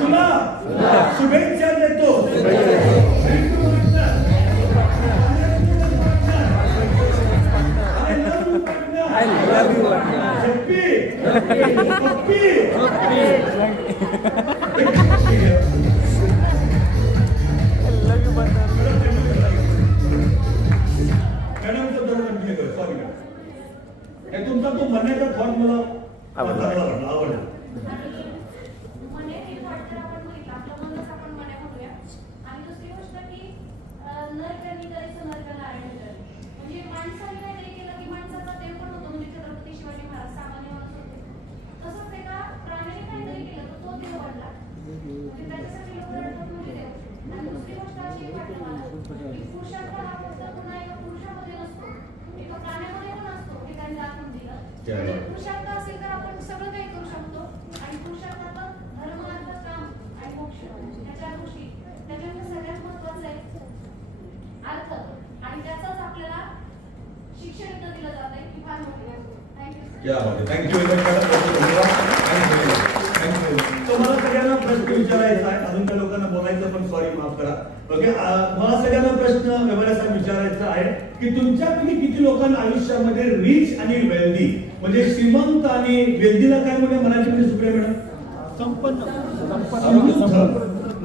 तुला शुभेच्छा देतो. I love you. तुमचा तो म्हणण्याचा थॉट मला आवडला. आणि दुसरी गोष्ट की नर करणी करायचं नर कला म्हणजे माणसाने काहीतरी केलं की माणसाचा देव पण होतो. म्हणजे छत्रपती शिवाजी महाराज सामान्य माणूस होते. तसंच एका प्राण्याने काहीतरी केलं तर तो देव वाढला. म्हणजे त्याच्यासाठी लोक रडतात म्हणजे देव. आणि दुसरी गोष्ट अशी वाटते मला की पुरुषार्थ हा फक्त पुन्हा एका पुरुषामध्ये नसतो, एका प्राण्यामध्ये पण असतो. हे त्यांनी दाखवून दिलं. पुरुषार्थ असेल तर आपण सगळं काही करू शकतो. आणि पुरुषार्थातच धर्म अर्थ काम आणि मोक्ष या चार गोष्टी. त्याच्यामध्ये सगळ्यात महत्वाचं आहे अर्थ. आणि त्याचाच आपल्याला शिक्षण इथं दिलं जात आहे की फार मोठी आहे. थँक्यू. मला सगळ्यांना प्रश्न विचारायचा आहे. अजून त्या लोकांना बोलायचं पण सॉरी माफ करा. ओके, मला सगळ्यांना प्रश्न व्यवहाराचा विचारायचा आहे की तुमच्यापैकी किती लोकांना आयुष्यामध्ये रिच आणि वेल्दी म्हणजे श्रीमंत आणि वेल्दीला काय म्हणजे मराठी मध्ये सुप्रिया मॅडम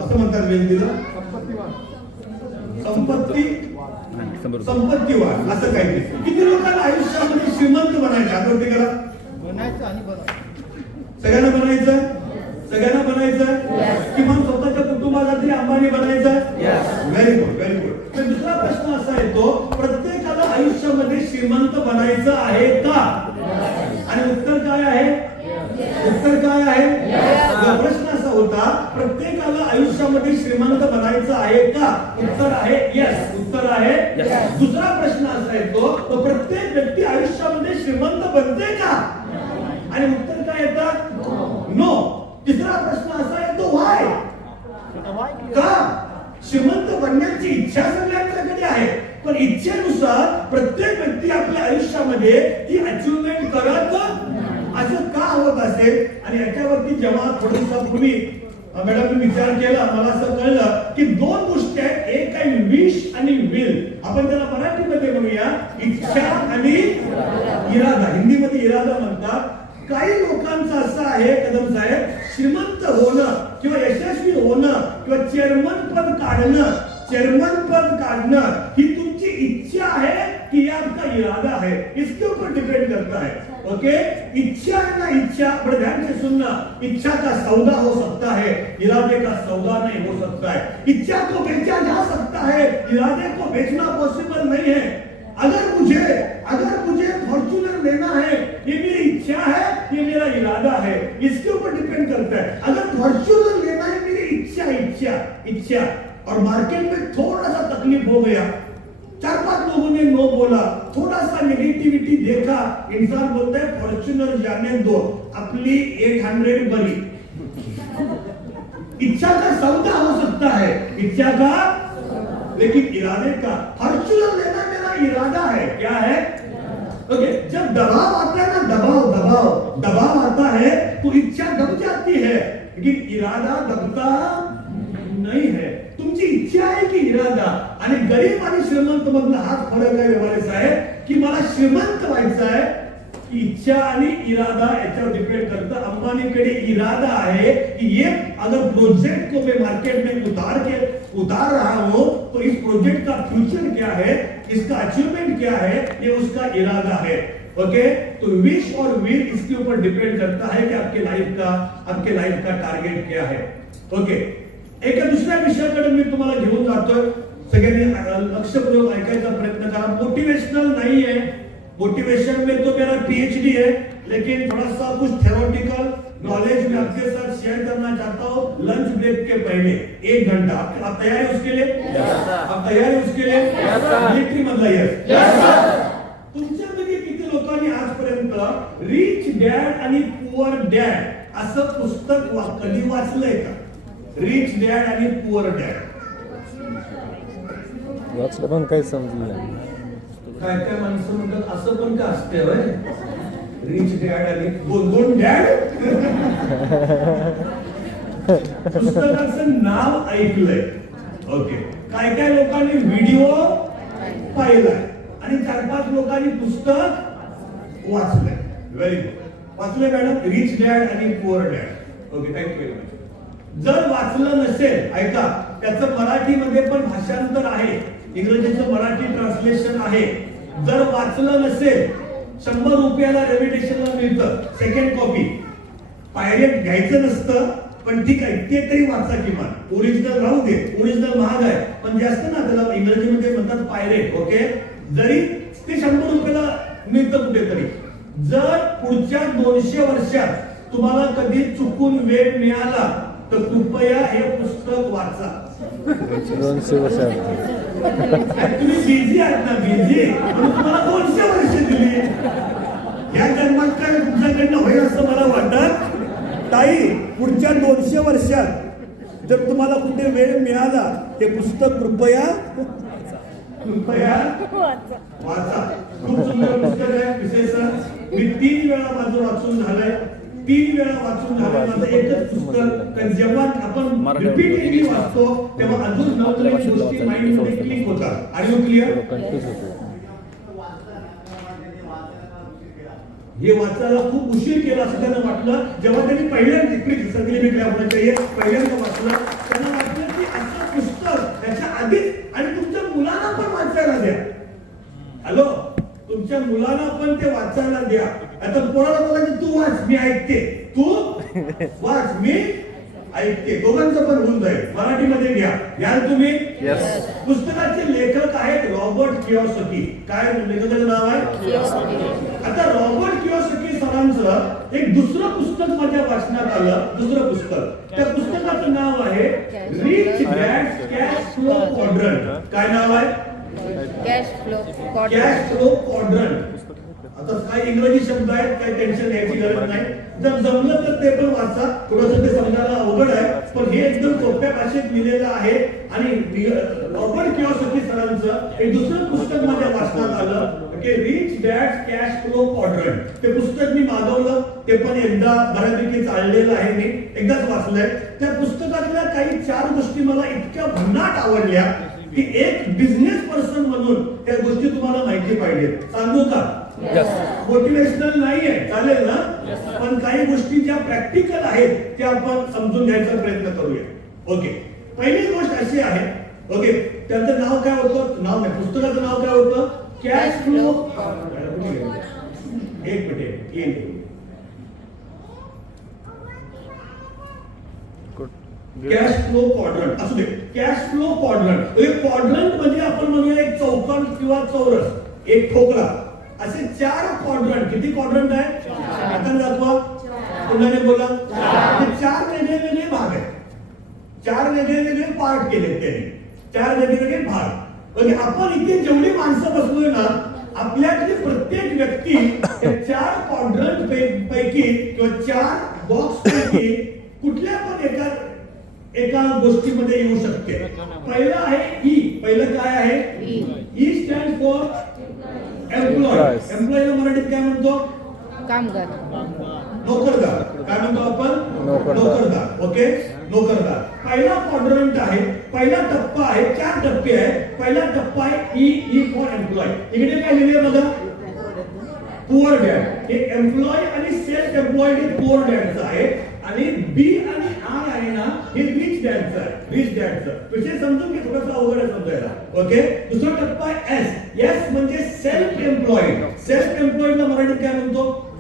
असं म्हणतात वेल्दीला संपत्तीवान असं काहीतरी. किती लोकांना आयुष्यामध्ये श्रीमंत बनायचं आठवते करा सगळ्यांना बनायचं किमान स्वतःच्या कुटुंबाला तरी अंबानी बनायचं. Very good. दुसरा प्रश्न असा येतो प्रत्येकाला आयुष्यामध्ये श्रीमंत बनायचं आहे का? आणि उत्तर काय आहे? प्रश्न असा होता प्रत्येकाला आयुष्यामध्ये श्रीमंत बनायचं आहे का? उत्तर आहे येस. दुसरा प्रश्न असा येतो तो प्रत्येक व्यक्ती आयुष्यामध्ये श्रीमंत बनते का? आणि उत्तर काय येतं? नो. तिसरा प्रश्न असा येतो व्हाय? का? श्रीमंत बनण्याची इच्छा सगळ्यांच्याकडे आहे पण इच्छेनुसार प्रत्येक व्यक्ती आपल्या आयुष्यामध्ये ती अचिव्हमेंट करत असं का होत असेल? आणि याच्यावरती जेव्हा थोडासा पूर्वी मॅडम विचार केला मला असं कळलं की दोन गोष्टी आहेत. एक आहे विश आणि विल. आपण त्याला मराठीमध्ये म्हणूया इच्छा आणि इरादा. हिंदीमध्ये इरादा म्हणतात. काही लोकांचं असं आहे कदम साहेब श्रीमंत होणं किंवा यशस्वी होणं किंवा चेअरमन पद काढणं ही तुमची इच्छा है कि ये आपका इरादा है? इसके ऊपर डिपेंड करता है. ओके, इच्छा है ना इच्छा, बड़े ध्यान से सुनना. इच्छा का सौदा हो सकता है, इरादे का सौदा नहीं हो सकता है. इच्छा को बेचा जा सकता है, इरादे को बेचना पॉसिबल नहीं है. अगर मुझे फॉर्च्यूनर लेना है ये मेरी इच्छा है ये मेरा इरादा है इसके ऊपर डिपेंड करता है. अगर फॉर्च्यूनर लेना है मेरी इच्छा और मार्केट में थोड़ा सा तकलीफ हो गया 4-5 लोगों ने नो बोला थोड़ा सा नेगेटिविटी देखा इंसान बोलता है फॉर्च्यूनर जाने दो अपनी 800 बरी. इच्छा का सौदा हो सकता है लेकिन इरादे का फॉर्च्यूनर लेना मेरा इरादा है. क्या है? ओके, जब दबाव आता है ना दबाव आता है तो इच्छा दब जाती है लेकिन इरादा दबता नहीं है. तुमची इच्छा आहे की इरादा? आणि गरीब आणि श्रीमंत मधला हाच फरक आहे व्यवहार साहेब की मला श्रीमंत व्हायचं आहे की इच्छा आणि इरादा याच्यावर डिपेंड करता. अंबानीकडे इरादा है कि ये अगर प्रोजेक्ट को मैं मार्केट में उतार रहा हूं तो इस प्रोजेक्ट का फ्यूचर क्या है, इसका अचीवमेंट क्या है, ये उसका इरादा है. ओके, तो विश और विल इसके ऊपर डिपेंड करता है कि आपके लाइफ का टारगेट क्या है. ओके, एका दुसऱ्या विषयाकडे मी तुम्हाला घेऊन जातोय. सगळ्यांनी लक्षपूर्वक ऐकायचा प्रयत्न करा. मोटिवेशनल नहीं है. मोटिवेशन में तो मेरा PhD है लेकिन थोड़ा सा कुछ थ्योरेटिकल नॉलेज मैं आपके साथ शेयर करना चाहता हूँ लंच ब्रेक के पहले 1 घंटा। आप तैयार है उसके लिए? आप तैयार है उसके लिए? मिलिटरी मधला यस। तुमच्यामध्ये किती लोकांनी आजपर्यंत रिच डॅड आणि पुअर डॅड असं पुस्तक कधी वाचलंय का? रिच डॅड आणि पुअर डॅड वाचलं पण काही समजलं नाही. काय काय माणसं म्हणतात असं पण का असते होय? रिच डॅड आणि दोन डॅड पुस्तकाचं नाव ऐकलंय. ओके. काय काय लोकांनी व्हिडिओ पाहिलाय आणि 4-5 लोकांनी पुस्तक वाचलंय. Very good. वाचलंय मॅडम रिच डॅड आणि poor dad. Okay thank you very much. जर वाचलं नसेल ऐका त्याचं मराठीमध्ये पण भाषांतर आहे, इंग्रजीचं मराठी ट्रान्सलेशन आहे. जर वाचलं नसेल 100 रुपयाला रेव्हिडेशनला मिळतं सेकंड कॉपी. पायरेट घ्यायचं नसतं पण ठीक आहे ते तरी वाचा किमान. ओरिजिनल राहू दे, ओरिजिनल महाग आहे पण जास्त ना त्याला इंग्रजीमध्ये म्हणतात पायरेट. ओके. जरी ते 100 रुपयाला मिळतं कुठेतरी. जर पुढच्या 200 वर्षात तुम्हाला कधी चुकून वेळ मिळाला तर कृपया हे पुस्तक वाचा. 200 वर्ष तुम्ही बिझी आहात ना, बिझी म्हणून तुम्हाला 200 वर्ष दिली. या जन्मात काय तुमच्याकडनं होईल असं मला वाटत ताई. पुढच्या 200 वर्षात जर तुम्हाला कुठे वेळ मिळाला हे पुस्तक कृपया वाचा. खूप सुंदर पुस्तक आहे. विशेष मी 3 वेळा माझं वाचून झालंय. 3 वेळा वाचून झालंय माझं एकच पुस्तक. कारण जेव्हा आपण रिपीटेडली वाचतो तेव्हा अजून नवनवीन गोष्टी माइंड मध्ये क्लिक होतात. आणि क्लिअर हे वाचायला खूप उशीर केला असं त्यांना वाटलं. जेव्हा त्यांनी पहिल्यांदा वाचलं त्यांना वाटलं की असं पुस्तक त्याच्या आधीच आणि तुमच्या मुलांना पण वाचायला द्या. हॅलो तुमच्या मुलांना पण ते वाचायला द्या. आता पोराला बोला की तू वाच मी ऐकते, तू वाच मी ऐकते. दोघांचं पण होऊन जाईल. मराठीमध्ये घ्या. याल तुम्ही? पुस्तकाचे लेखक आहेत रॉबर्ट कियोसाकी. काय लेखकाचं नाव आहे? आता रॉबर्ट कियोसाकी सरांचं एक दुसरं पुस्तक माझ्या वाचनात आलं. दुसरं पुस्तक त्या पुस्तकाचं नाव आहे rich dad cash flow quadrant. काय नाव आहे? Cash flow quadrant. आता काही इंग्रजी शब्द आहेत काही टेन्शन घ्यायची गरज नाही. जर जमलं तर ते पण वाचा. थोडंसं ते समजायला अवघड आहे पण हे एकदम सोप्या भाषेत लिहिलेलं आहे. आणि रॉबर्ट कियोसाकी सरांचं एक दुसरं पुस्तक माझ्या वाचनात आलं rich dad cash flow quadrant. ते पुस्तक मी मागवलं. ते पण एकदा बऱ्यापैकी चाललेलं आहे. मी एकदाच वाचलंय. त्या पुस्तकातल्या काही 4 गोष्टी मला इतक्या भन्नाट आवडल्या की एक बिझनेस पर्सन म्हणून त्या गोष्टी तुम्हाला माहिती पाहिजे. सांगू का? मोटिवेशनल नाहीये चालेल ना पण काही गोष्टी ज्या प्रॅक्टिकल आहेत त्या आपण समजून घ्यायचा प्रयत्न करूया. ओके. पहिली गोष्ट अशी आहे. ओके त्याचं नाव काय होतं? नाव नाही पुस्तकाचं नाव काय होतं? Cash flow. एक मिनिट कॅश फ्लो क्वाड्रंट असू दे. Cash flow quadrant. क्वाड्रंट म्हणजे आपण म्हणूया एक चौकोन किंवा चौरस, एक ठोकळा. असे 4 क्वाड्रंट. किती क्वाड्रंट आहे? आता दाखवा. पुन्हा बोला. 4 वेगवेगळे भाग आहेत. 4 वेगवेगळे पार्ट केले त्यांनी. 4 वेगवेगळे भाग. म्हणजे आपण इथे जेवढी माणसं बसलोय ना आपल्यातली प्रत्येक व्यक्ती 4 क्वाड्रंट पैकी किंवा 4 बॉक्स पैकी कुठल्या पण एका गोष्टीमध्ये येऊ शकते. पहिलं आहे ई. पहिलं काय आहे? E stand for employ. एम्प्लॉयला मराठीत काय म्हणतो? कामगार. नोकरदार. काय म्हणतो आपण? नोकरदार. ओके नोकरदार. पहिला क्वाड्रंट आहे. पहिला टप्पा आहे. 4 टप्पे आहे. पहिला टप्पा आहे ई फॉर एम्प्लॉय. इकडे काय लिहिले बघा? Poor dad. हे एम्प्लॉय आणि सेल्फ एम्प्लॉयड हे पुअर डॅडचं आहे. आणि बी आणि आय आहे ना हे रिच डॅडचं आहे. रिच डॅडचं विषय समजून घे. थोडंसं अवघड आहे समजायला. ओके. दुसरा टप्पा आहे एस. एस म्हणजे सेल्फ एम्प्लॉयड. सेल्फ एम्प्लॉयडला मराठीत काय म्हणतो?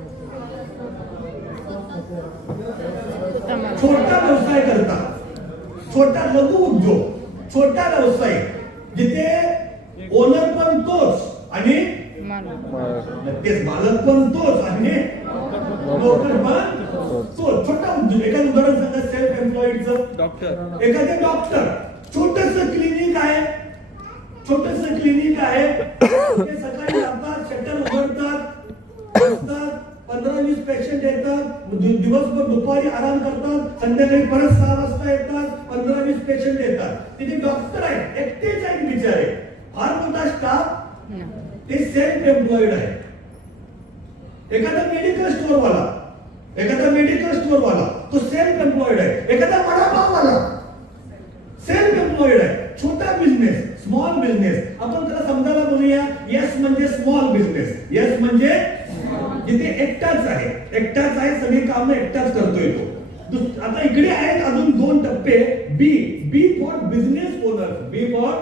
छोटा व्यवसाय करता. छोटा लघु उद्योग. छोटा व्यवसाय जिथे ओनर पण तोच आणि तेच मालक पण तोच आणि नोकर पण तोच. छोटा उद्योग, एखादं उदाहरण सांगा सेल्फ एम्प्लॉईडचं. डॉक्टर, एखादे डॉक्टर छोटस क्लिनिक आहे, छोटस क्लिनिक आहे, ते सकाळी जातात, शटर उघडतात, 15-20 पेशंट येतात, दिवसभर दुपारी आराम करतात, संध्याकाळी परत 6 वाजता येतात, 15-20 पेशंट येतात. तिथे डॉक्टर आहेत, एकटेच आहेत बिचारे, फार मोठा स्टाफ, ते सेल्फ एम्प्लॉईड आहे. एखादा मेडिकल स्टोअर वाला तो सेल्फ एम्प्लॉईड आहे. एखादा वडापाव वाला सेल्फ एम्प्लॉईड आहे. छोटा बिझनेस, स्मॉल बिझनेस, आपण त्याला समजायला बोलूया. यस म्हणजे स्मॉल बिझनेस, यस म्हणजे जिथे एकटाच आहे, सगळी कामं एकटाच करतोय तो. आता इकडे आहेत अजून 2 टप्पे. B for business owner, B for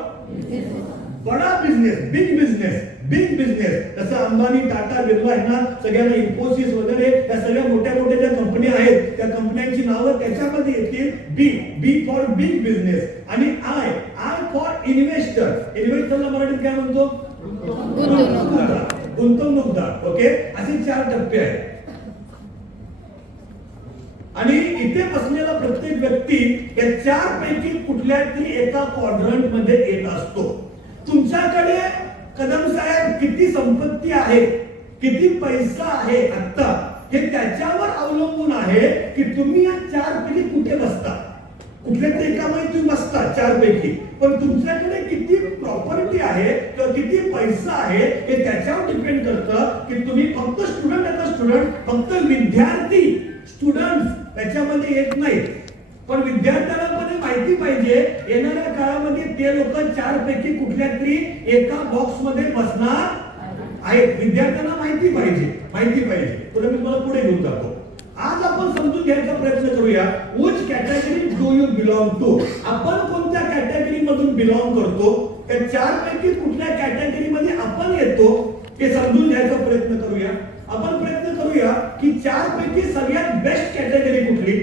बडा बिझनेस, बिग बिझनेस. जसं अंबानी, टाटा, बिर्ला आहे ना, सगळ्यांना इन्फोसिस वगैरे त्या सगळ्या मोठ्या ज्या कंपन्या आहेत त्या कंपन्यांची नावं त्याच्यामध्ये येतील. बी फॉर बिग बिझनेस. आणि आय फॉर इन्व्हेस्टरला मराठीत काय म्हणतो? गुंतवणूकदार. ओके, असे 4 टप्पे आहेत. आणि इथे बसलेला प्रत्येक व्यक्ती या 4 पैकी कुठल्या तरी एका क्वाड्रंट मध्ये येत असतो. तुमच्याकडे कदम साहेब किती संपत्ती आहे, किती पैसा आहे आता, हे त्याच्यावर अवलंबून आहे की तुम्ही या 4 पैकी कुठे बसता. कुठल्या तरी एकामध्ये तुम्ही बसता 4 पैकी, पण तुमच्याकडे किती प्रॉपर्टी आहे किंवा किती पैसा आहे हे त्याच्यावर डिपेंड करतं की तुम्ही फक्त स्टुडंट, फक्त विद्यार्थी स्टुडंट त्याच्यामध्ये येत नाहीत. पण विद्यार्थ्यांना पण माहिती पाहिजे येणाऱ्या काळामध्ये ते लोक 4 पैकी कुठल्या तरी एका बॉक्स मध्ये बसणार आहेत. विद्यार्थ्यांना माहिती पाहिजे. पुढे मी मला पुढे घेऊन जातो. आज आपण समजून घ्यायचा प्रयत्न करूया, which category do you belong to? आपण कोणत्या कॅटेगरी मधून बिलॉंग करतो, त्या 4 पैकी कुठल्या कॅटेगरी मध्ये आपण येतो हे समजून घ्यायचा प्रयत्न करूया. आपण प्रयत्न करूया की 4 पैकी सगळ्यात बेस्ट कॅटेगरी कुठली,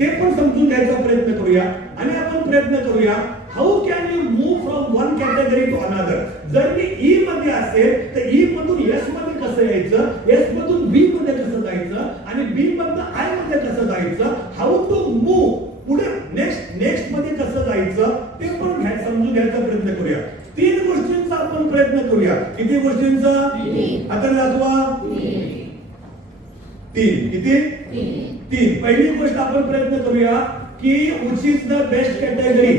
ते पण समजून घ्यायचा प्रयत्न करूया. आणि आपण प्रयत्न करूया how can you move from one category to another. जर मी ई मध्ये असेल तर ई मधून एस मध्ये कसं यायचं, एस मधून बी मध्ये कसं जायचं, आणि बी मधून आय मध्ये कसं जायचं, हाऊ टू मूव्ह पुढे नेक्स्ट मध्ये कसं जायचं ते पण समजून घ्यायचा प्रयत्न करूया. 3 गोष्टींचा आपण प्रयत्न करूया. किती गोष्टींचा? आता दाखवा. 3. किती? 3. पहिली गोष्ट आपण प्रयत्न करूया की which is the best category,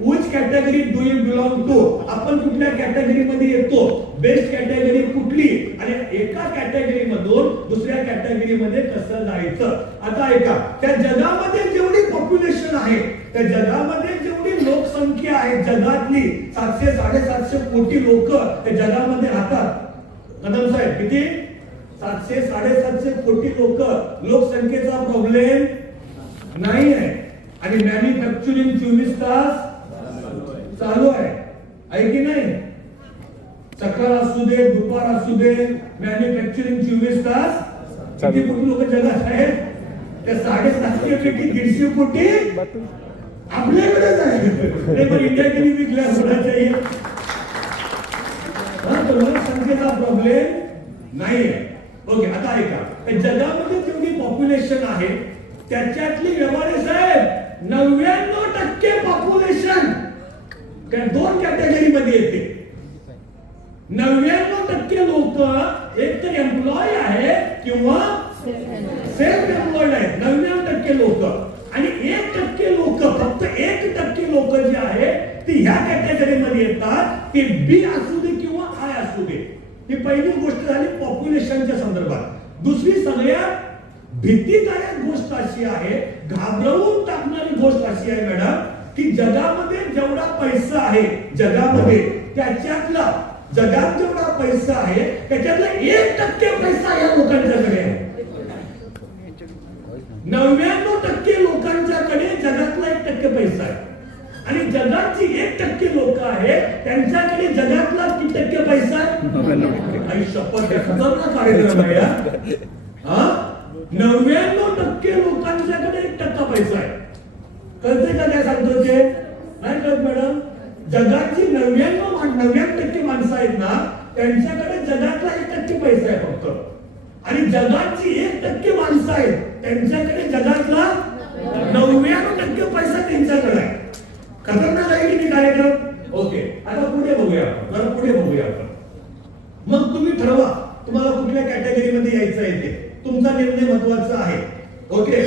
which category do you belong to? आपण कुठल्या कॅटेगरी मध्ये येतो, बेस्ट कॅटेगरी कुठली, आणि एका कॅटेगरी मधून दुसऱ्या कॅटेगरी मध्ये कसं जायचं. आता ऐका, त्या जगामध्ये जेवढी पॉप्युलेशन आहे, त्या जगामध्ये जेवढी लोकसंख्या आहे जगातली 700-750 कोटी लोक त्या जगामध्ये राहतात. कदम साहेब किती? 700-750 कोटी लोकसंख्येचा प्रॉब्लेम नाही आहे. आणि मॅन्युफॅक्चरिंग 24 तास चालू आहे की नाही? सकाळ असू दे, दुपार असू दे, मॅन्युफॅक्चरिंग 24 तास. किती कोटी लोक जगात आहेत? त्या 750 पैकी 150 कोटी आपल्याकडेच आहे. इंडिया के लिए भी क्लियर होना चाहिए. लोकसंख्येचा प्रॉब्लेम नाही आहे. ओके, आता ऐका, जगामध्ये जेवढी पॉप्युलेशन आहे त्याच्यातली व्यवहारे साहेब 99% पॉप्युलेशन 2 कॅटेगरी मध्ये येते. 99% लोक एक तर एम्प्लॉय आहे किंवा सेल्फ एम्प्लॉयड आहेत. 99% लोक. आणि 1% लोक, फक्त 1% लोक जे आहे ती ह्या कॅटेगरी मध्ये येतात. ते बी असू दे किंवा आय असू दे. ही पहिली गोष्ट झाली पॉप्युलेशनच्या संदर्भात. दुसरी सगळ्यात भीतीदायक गोष्ट अशी आहे, घाबरवून टाकणारी गोष्ट अशी आहे मॅडम, की जगामध्ये जेवढा पैसा आहे, जगामध्ये त्याच्यातला जगात जेवढा पैसा आहे त्याच्यातला 1% पैसा या लोकांच्याकडे आहे. 99% लोकांच्याकडे जगातला 1% पैसा आहे. आणि जगाची 1% लोक आहे त्यांच्याकडे जगातला किती टक्के पैसा आहे? शपथ कार्यक्रम आहे. 99% लोकांच्याकडे 1% पैसा आहे. कळते का काय सांगतो ते? नाही कळत मॅडम? जगाची 99% माणसं आहेत ना, त्यांच्याकडे जगातला 1% पैसा आहे फक्त. आणि जगाची 1% माणसं आहेत त्यांच्याकडे जगातला 99% पैसा त्यांच्याकडे आहे. खतरनाक आहे की नाही कार्यक्रम? ओके, आता पुढे बघूया आपण, जरा पुढे बघूया आपण. मग तुम्ही ठरवा तुम्हाला कुठल्या कॅटेगरीमध्ये यायचं आहे ते. तुमचा निर्णय महत्वाचा आहे. ओके,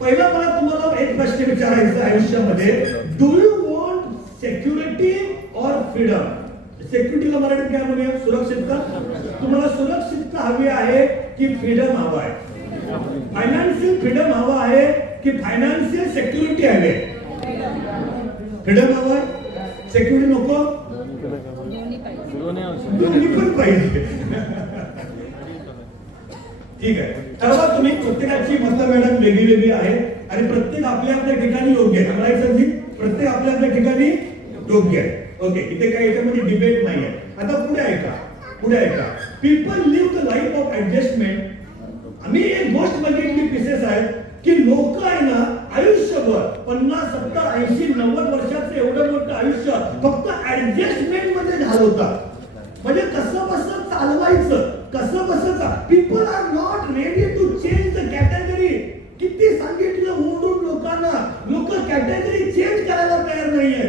पहिला मला तुम्हाला एक प्रश्न विचारायचा आयुष्यामध्ये, डू यू वॉन्ट सिक्युरिटी और फ्रीडम? सिक्युरिटीला मराठीत काय म्हणूया? सुरक्षितता. तुम्हाला सुरक्षितता हवी आहे की फ्रीडम हवा आहे? फायनान्शियल फ्रीडम हवा आहे की फायनान्शियल सिक्युरिटी हवी आहे? फ्रीडम हवा आहे, सिक्युरिटी नको? दोन्ही पण पाहिजे. ठीक आहे, ठरवा तुम्ही. प्रत्येकाची मतं मॅडम वेगळी वेगळी आहे आणि प्रत्येक आपल्या आपल्या ठिकाणी योग्य आहे. राईट सरजी, प्रत्येक आपल्या आपल्या ठिकाणी योग्य आहे. ओके, इथे काही याच्यामध्ये डिबेट नाही आहे. आता पुढे ऐका, पुढे ऐका. People live the life of adjustment. आम्ही एक गोष्ट बघितली, पीसेस आहेत की लोक आहे ना आयुष्यभर 50, 70, 80, 90 वर्षाचं एवढं मोठं आयुष्य फक्त ऍडजस्टमेंट मध्ये घालवतात. म्हणजे कसं बसं चालवायचं, कसं बसं. People are not ready to change the category. किती सांगितलं ओरडून लोकांना, लोक कॅटेगरी चेंज करायला तयार नाहीये.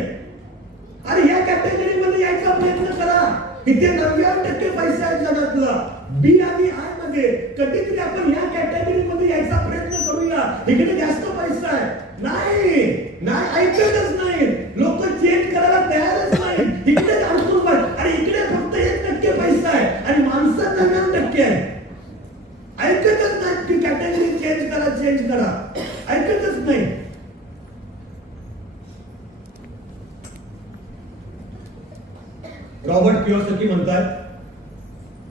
अरे या कॅटेगरी मध्ये यायचा प्रयत्न करा. इथे 99% पैसा आहे जगातला बी आणि आय मध्ये. कधीतरी आपण या कॅटेगरी मध्ये यायचा प्रयत्न करूया. इकडे जास्त पैसा आहे. नाही नाही, ऐकतच नाही लोक, चेंज करायला तयारच नाही. इकडे अडकून बघ. अरे इकडे फक्त 1% पैसा आहे आणि माणसं 99% आहे. ऐकतच नाही की कॅटेगरी चेंज करा, चेंज करा. ऐकतच नाही. रॉबर्ट कियोसाकी म्हणतात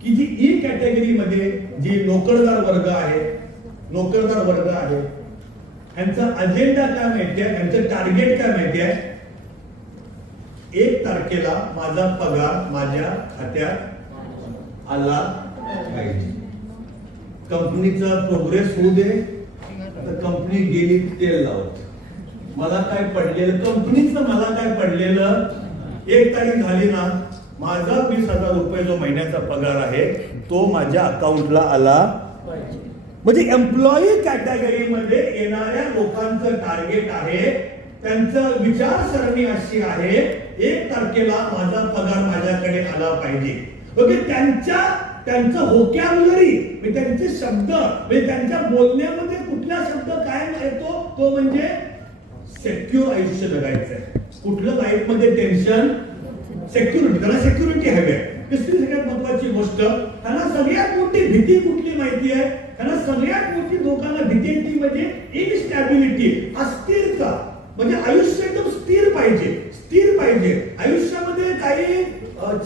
की जी ई कॅटेगरी मध्ये जी नोकरदार वर्ग आहे, नोकरदार वर्ग आहे, यांचा अजेंडा काय माहितीये, यांचं टार्गेट काय माहितीये? 1 तारखेला माझा पगार माझ्या खात्यात आला पाहिजे. कंपनीचा प्रोग्रेस होऊ दे, तर कंपनी गेली तेल लावत. मला काय पडलेलं, कंपनीचं मला काय पडलेलं, 1 तारीख झाली ना, माझा 20,000 रुपये जो महिन्याचा पगार आहे तो माझ्या अकाउंटला आला पाहिजे. म्हणजे एम्प्लॉई कॅटेगरीमध्ये येणाऱ्या लोकांचं टार्गेट आहे, त्यांचं विचारसरणी अशी आहे, 1 तारखेला माझा पगार माझ्याकडे आला पाहिजे. ओके, त्यांचं व्होकॅब्युलरी, त्यांचे शब्द, त्यांच्या बोलण्यामध्ये कुठला शब्द कायम येतो, तो म्हणजे सेक्युर आयुष्य जगायचं आहे. कुठलं लाईफ मध्ये टेन्शन, सिक्युरिटी. त्याला सिक्युरिटी हवी आहे. दुसरी सगळ्यात महत्वाची गोष्ट, त्यांना सगळ्यात मोठी भीती कुठली माहिती आहे? त्यांना सगळ्यात मोठी लोकांना भीती ती म्हणजे इनस्टॅबिलिटी, अस्थिरता. म्हणजे आयुष्य एकदम स्थिर पाहिजे, स्थिर पाहिजे. आयुष्यामध्ये काही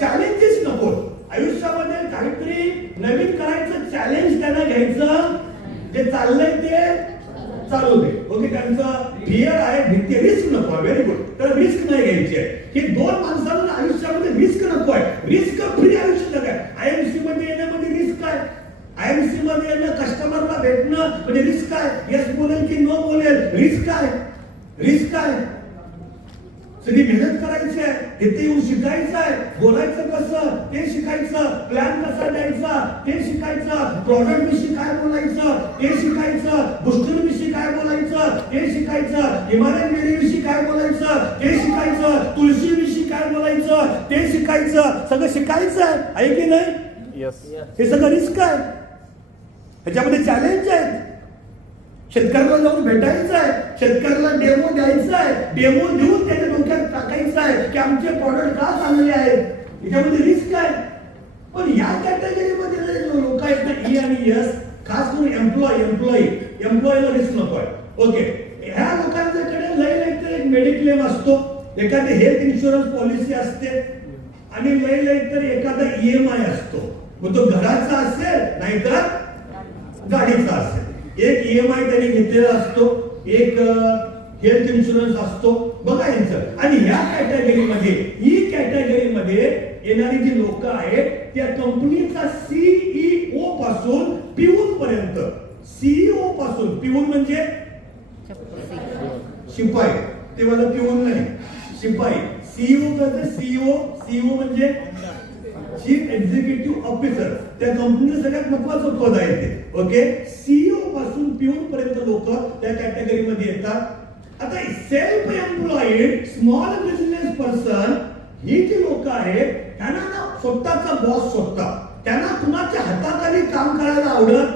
चॅलेंजेस नको. आयुष्यामध्ये काहीतरी नवीन करायचं, चॅलेंज त्यांना घ्यायचं, जे चाललंय ते चालू दे. ओके, त्यांचं फिअर आहे, भीती, रिस्क नको. Very good. तर रिस्क नाही घ्यायची आहे. हे 2 माणसांना आयुष्यामध्ये रिस्क नको आहे. रिस्क फ्री आयुष्य जगाय. आयएमसी मध्ये येण्यामध्ये रिस्क आहे. आयएमसी मध्ये येणं, कस्टमरला भेटणं म्हणजे रिस्क आहे. येस बोलेल की नो बोलेल, रिस्क आहे. रिस्क आहे. सगळी मेहनत करायची आहे, इथे येऊन शिकायचं आहे, बोलायचं कसं ते शिकायचं, प्लॅन कसा द्यायचा ते शिकायचं, प्रॉडक्ट विषयी काय बोलायचं ते शिकायचं, बुस्टर विषयी काय बोलायचं ते शिकायचं, हिमालयन बेरी विषयी काय बोलायचं ते शिकायचं, तुळशी विषयी काय बोलायचं ते शिकायचं. सगळं शिकायचं आहे की नाही? हे सगळं रिस्क आहे. ह्याच्यामध्ये चॅलेंज आहे. शेतकऱ्याला जाऊन भेटायचं आहे, शेतकऱ्याला डेमो द्यायचा आहे, डेमो देऊन त्याच्या डोक्यात टाकायचं आहे की आमचे प्रॉडक्ट का चांगले आहेत. याच्यामध्ये रिस्क आहे. पण या कॅटेगरीमध्ये लोक आहेत ना, ई आणि एस, खास करून एम्प्लॉईला रिस्क नको आहे. ओके, ह्या लोकांच्याकडे लय तर एक मेडिक्लेम असतो, एखादी हेल्थ इन्शुरन्स पॉलिसी असते आणि लय तर एखादा EMI असतो. मग तो घराचा असेल नाहीतर गाडीचा असेल. एक EMI त्यांनी घेतलेला असतो, एक हेल्थ इन्शुरन्स असतो. बघा यांचं. आणि या कॅटेगरीमध्ये, ई कॅटेगरीमध्ये येणारी जी लोक आहेत त्या कंपनीचा CEO पासून पिऊन पर्यंत, CEO पासून, पिऊन म्हणजे शिपाई, ते मला पिऊन नाही, शिपाई, सीईओ करते, सीईओ म्हणजे चीफ एक्झिक्युटिव्ह ऑफिसर, त्या कंपनीचं सगळ्यात महत्वाचं पद आहे ते. ओके, सीईओ पासून पिऊन पर्यंत लोक त्या कॅटेगरीमध्ये येतात. आता self employed small business person ही जी लोक आहेत त्यांना ना स्वतःचा बॉस स्वतः, त्यांना कुणाच्या हाताखाली काम करायला आवडत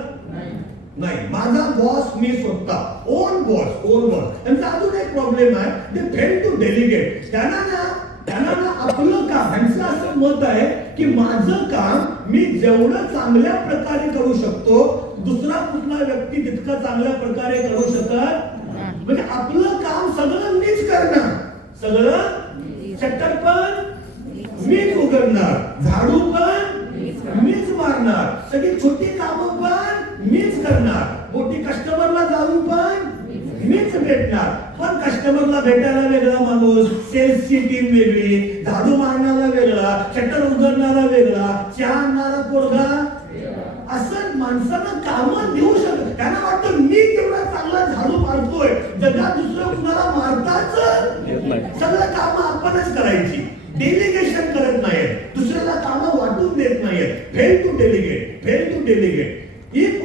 नाही. माझा बॉस मी स्वतः, ओन बॉस. त्यांचा अजून एक प्रॉब्लेम आहे, ते फेल टू डेलिगेट. त्यांना ना आपलं काम, त्यांचं असं मत आहे की माझं काम मी जेवढं चांगल्या प्रकारे करू शकतो दुसरा कुठला व्यक्ती तितका चांगल्या प्रकारे करू शकत, म्हणजे आपलं काम सगळं मीच करणार, सगळं शटर पण मीच उघडणार, झाडू पण मीच मारणार, सगळी छोटी कामं पण मीच करणार, मोठी कस्टमरला जाऊन पण मीच भेटणार. पण कस्टमरला भेटायला वेगळा माणूस, सेल्सची टीम वेगळी, झाडू मारणारा वेगळा, शटर उघडणारा वेगळा, चहा आणणारा पोरगा, असं माणसांना कामं देऊ शकत. त्यांना वाटतं मी तेवढा चांगला झाडू मारतोय, जगात दुसरं कुणाला मारताच सगळं कामं आपणच करायची. डेलिगेशन करत नाहीत, दुसऱ्याला कामं वाटून देत नाहीत. Fail to delegate.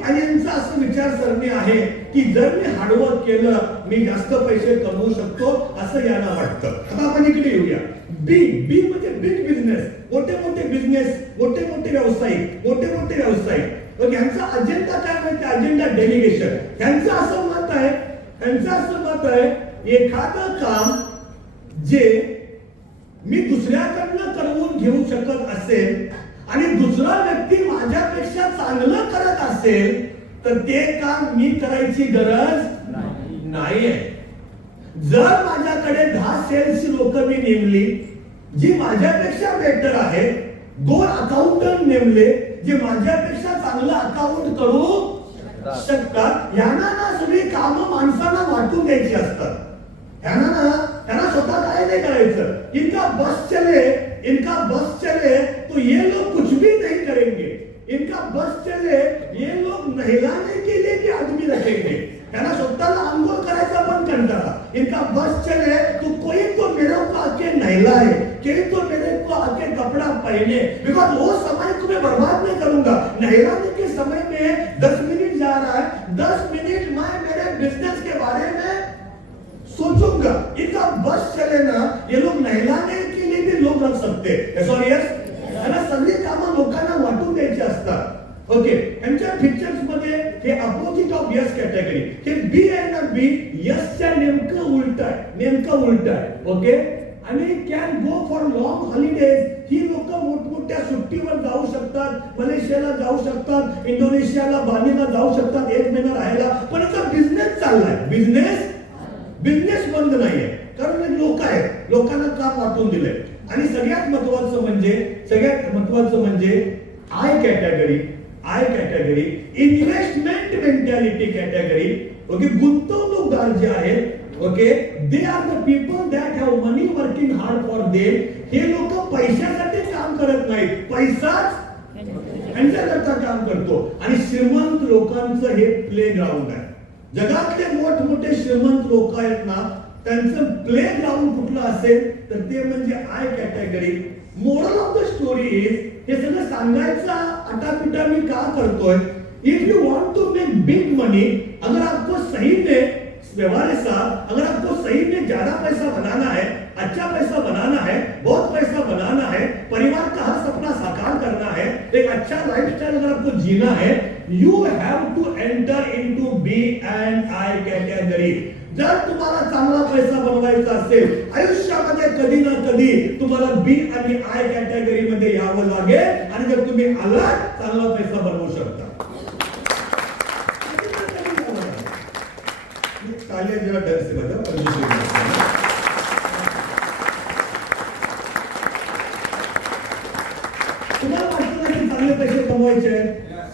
यांचा असं विचारसरणी आहे की जर मी हार्डवर्क केलं मी जास्त पैसे कमवू शकतो असं यांना वाटतं. आता आपण इकडे येऊया. बी म्हणजे बिग बिझनेस, मोठे बिझनेस, मोठे व्यावसायिक. यांचा अजेंडा काय माहिती? Agenda delegation. यांचं असं मत आहे एखादं काम जे मी दुसऱ्याकडनं करवून घेऊ शकत असेल आणि दुसरा व्यक्ती माझ्यापेक्षा चांगलं करत असेल तर ते काम मी करायची गरज नाहीये. जर माझ्याकडे 10 सेल्सची लोक मी नेमली जी माझ्यापेक्षा बेटर आहे, 2 अकाउंटंट नेमले जे माझ्यापेक्षा चांगलं अकाउंट करू शकतात, यांना ना सगळी कामं माणसांना वाटून द्यायची असतात. त्यांना स्वतः काय नाही करायचं. इनका बस चले तो ये लोग कुछ भी नहीं करेंगे. इनका बस चले ये लोग नहलाने के लिए भी आदमी रखेंगे. त्यांना स्वतःला आंघोळ करायचा पण कंटाळा. इनका बस चले तो कोई तो मेरे को आके नहलाए, कोई तो मेरे को आके कपड़ा पहने, बिकॉज वो समय तुम्हें बर्बाद नहीं करूंगा. नहलाने के समय में 10 मिनट जा रहा है, 10 मिनट मैं मेरे बिजनेस के बारे में सोचूंगा. इनका बस चले ना ये लोग नहलाने के लिए भी लोग रख सकते. सॉरी यस, सगळी कामं लोकांना वाटून द्यायची असतात. ओके, यांच्या पिक्चर्स मध्ये हे अपोजिट ऑफ यस कॅटेगरी. हे बी आहे ना, बी यसच्या नेमकं उलट आहे. ओके, आणि can go for long holidays. ही लोक मोठमोठ्या सुट्टीवर जाऊ शकतात, मलेशियाला जाऊ शकतात, इंडोनेशियाला, बालीला जाऊ शकतात 1 महिना राहायला. पण याचा बिझनेस चाललाय, बिझनेस बंद नाहीये, कारण लोक आहेत, लोकांना काम वाटून दिलंय. आणि सगळ्यात महत्वाचं म्हणजे I category, investment mentality category. Okay, गुंतवणूकदार जे आहेत, okay, they are the people that have money working hard for them. हे लोक पैशासाठी काम करत नाहीत, पैसाच यांच्याकरता काम करतो. आणि श्रीमंत लोकांचं हे प्ले ग्राउंड आहे. जगातले मोठमोठे श्रीमंत लोक आहेत ना, त्यांचं प्ले ग्राउंड कुठलं असेल तर ते म्हणजे I category. Moral of the story is, हे सगळं सांगायचा अटापिटा मी का करतोय? If you want to make big money, अगर आपको सही में अगर आपको सही में ज्यादा पैसा बनाना है, अच्छा पैसा बनाना है, बहुत पैसा बनाना है, परिवार का हर सपना साकार करना है, एक अच्छा लाइफस्टाइल अगर आपको जीना है, you have to enter into B and I category. जर तुम्हाला चांगला पैसा बनवायचा असेल आयुष्यामध्ये कधी ना कधी तुम्हाला बी आणि आय कॅटेगरी मध्ये यावं लागेल. आणि जर तुम्ही आलात चांगला पैसा बनवू शकता. जरा डर से बजाओ. तुम्हाला वाटतं ना की चांगले पैसे कमवायचे,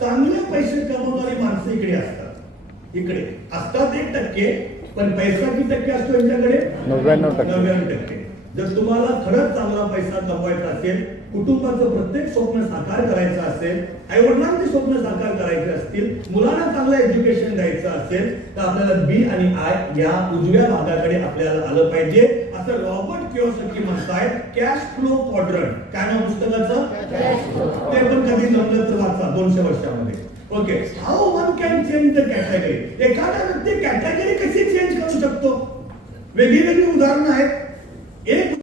चांगले पैसे कमवणारी माणसं इकडे असतात 1%, पण पैसा किती टक्के असतो यांच्याकडे? 99%. जर तुम्हाला खरंच चांगला पैसा कमवायचा असेल कुटुंबाचं प्रत्येक स्वप्न साकार करायचं असेल, आई वडिलांचे स्वप्न साकार करायचे असतील, मुलांना चांगलं एज्युकेशन द्यायचं असेल, तर आपल्याला बी आणि आय या उजव्या भागाकडे आपल्याला आलं पाहिजे, असं रॉबर्ट कियोसाकी म्हणतायत. Cash flow quadrant. काय नाव पुस्तकाचं? ते पण कधी जमलं तर वाचा 200 वर्षामध्ये. Okay, how one can change the category. एखादा व्यक्ती कॅटेगरी कशी चेंज करू शकतो? वेगळी वेगळी उदाहरणं आहेत.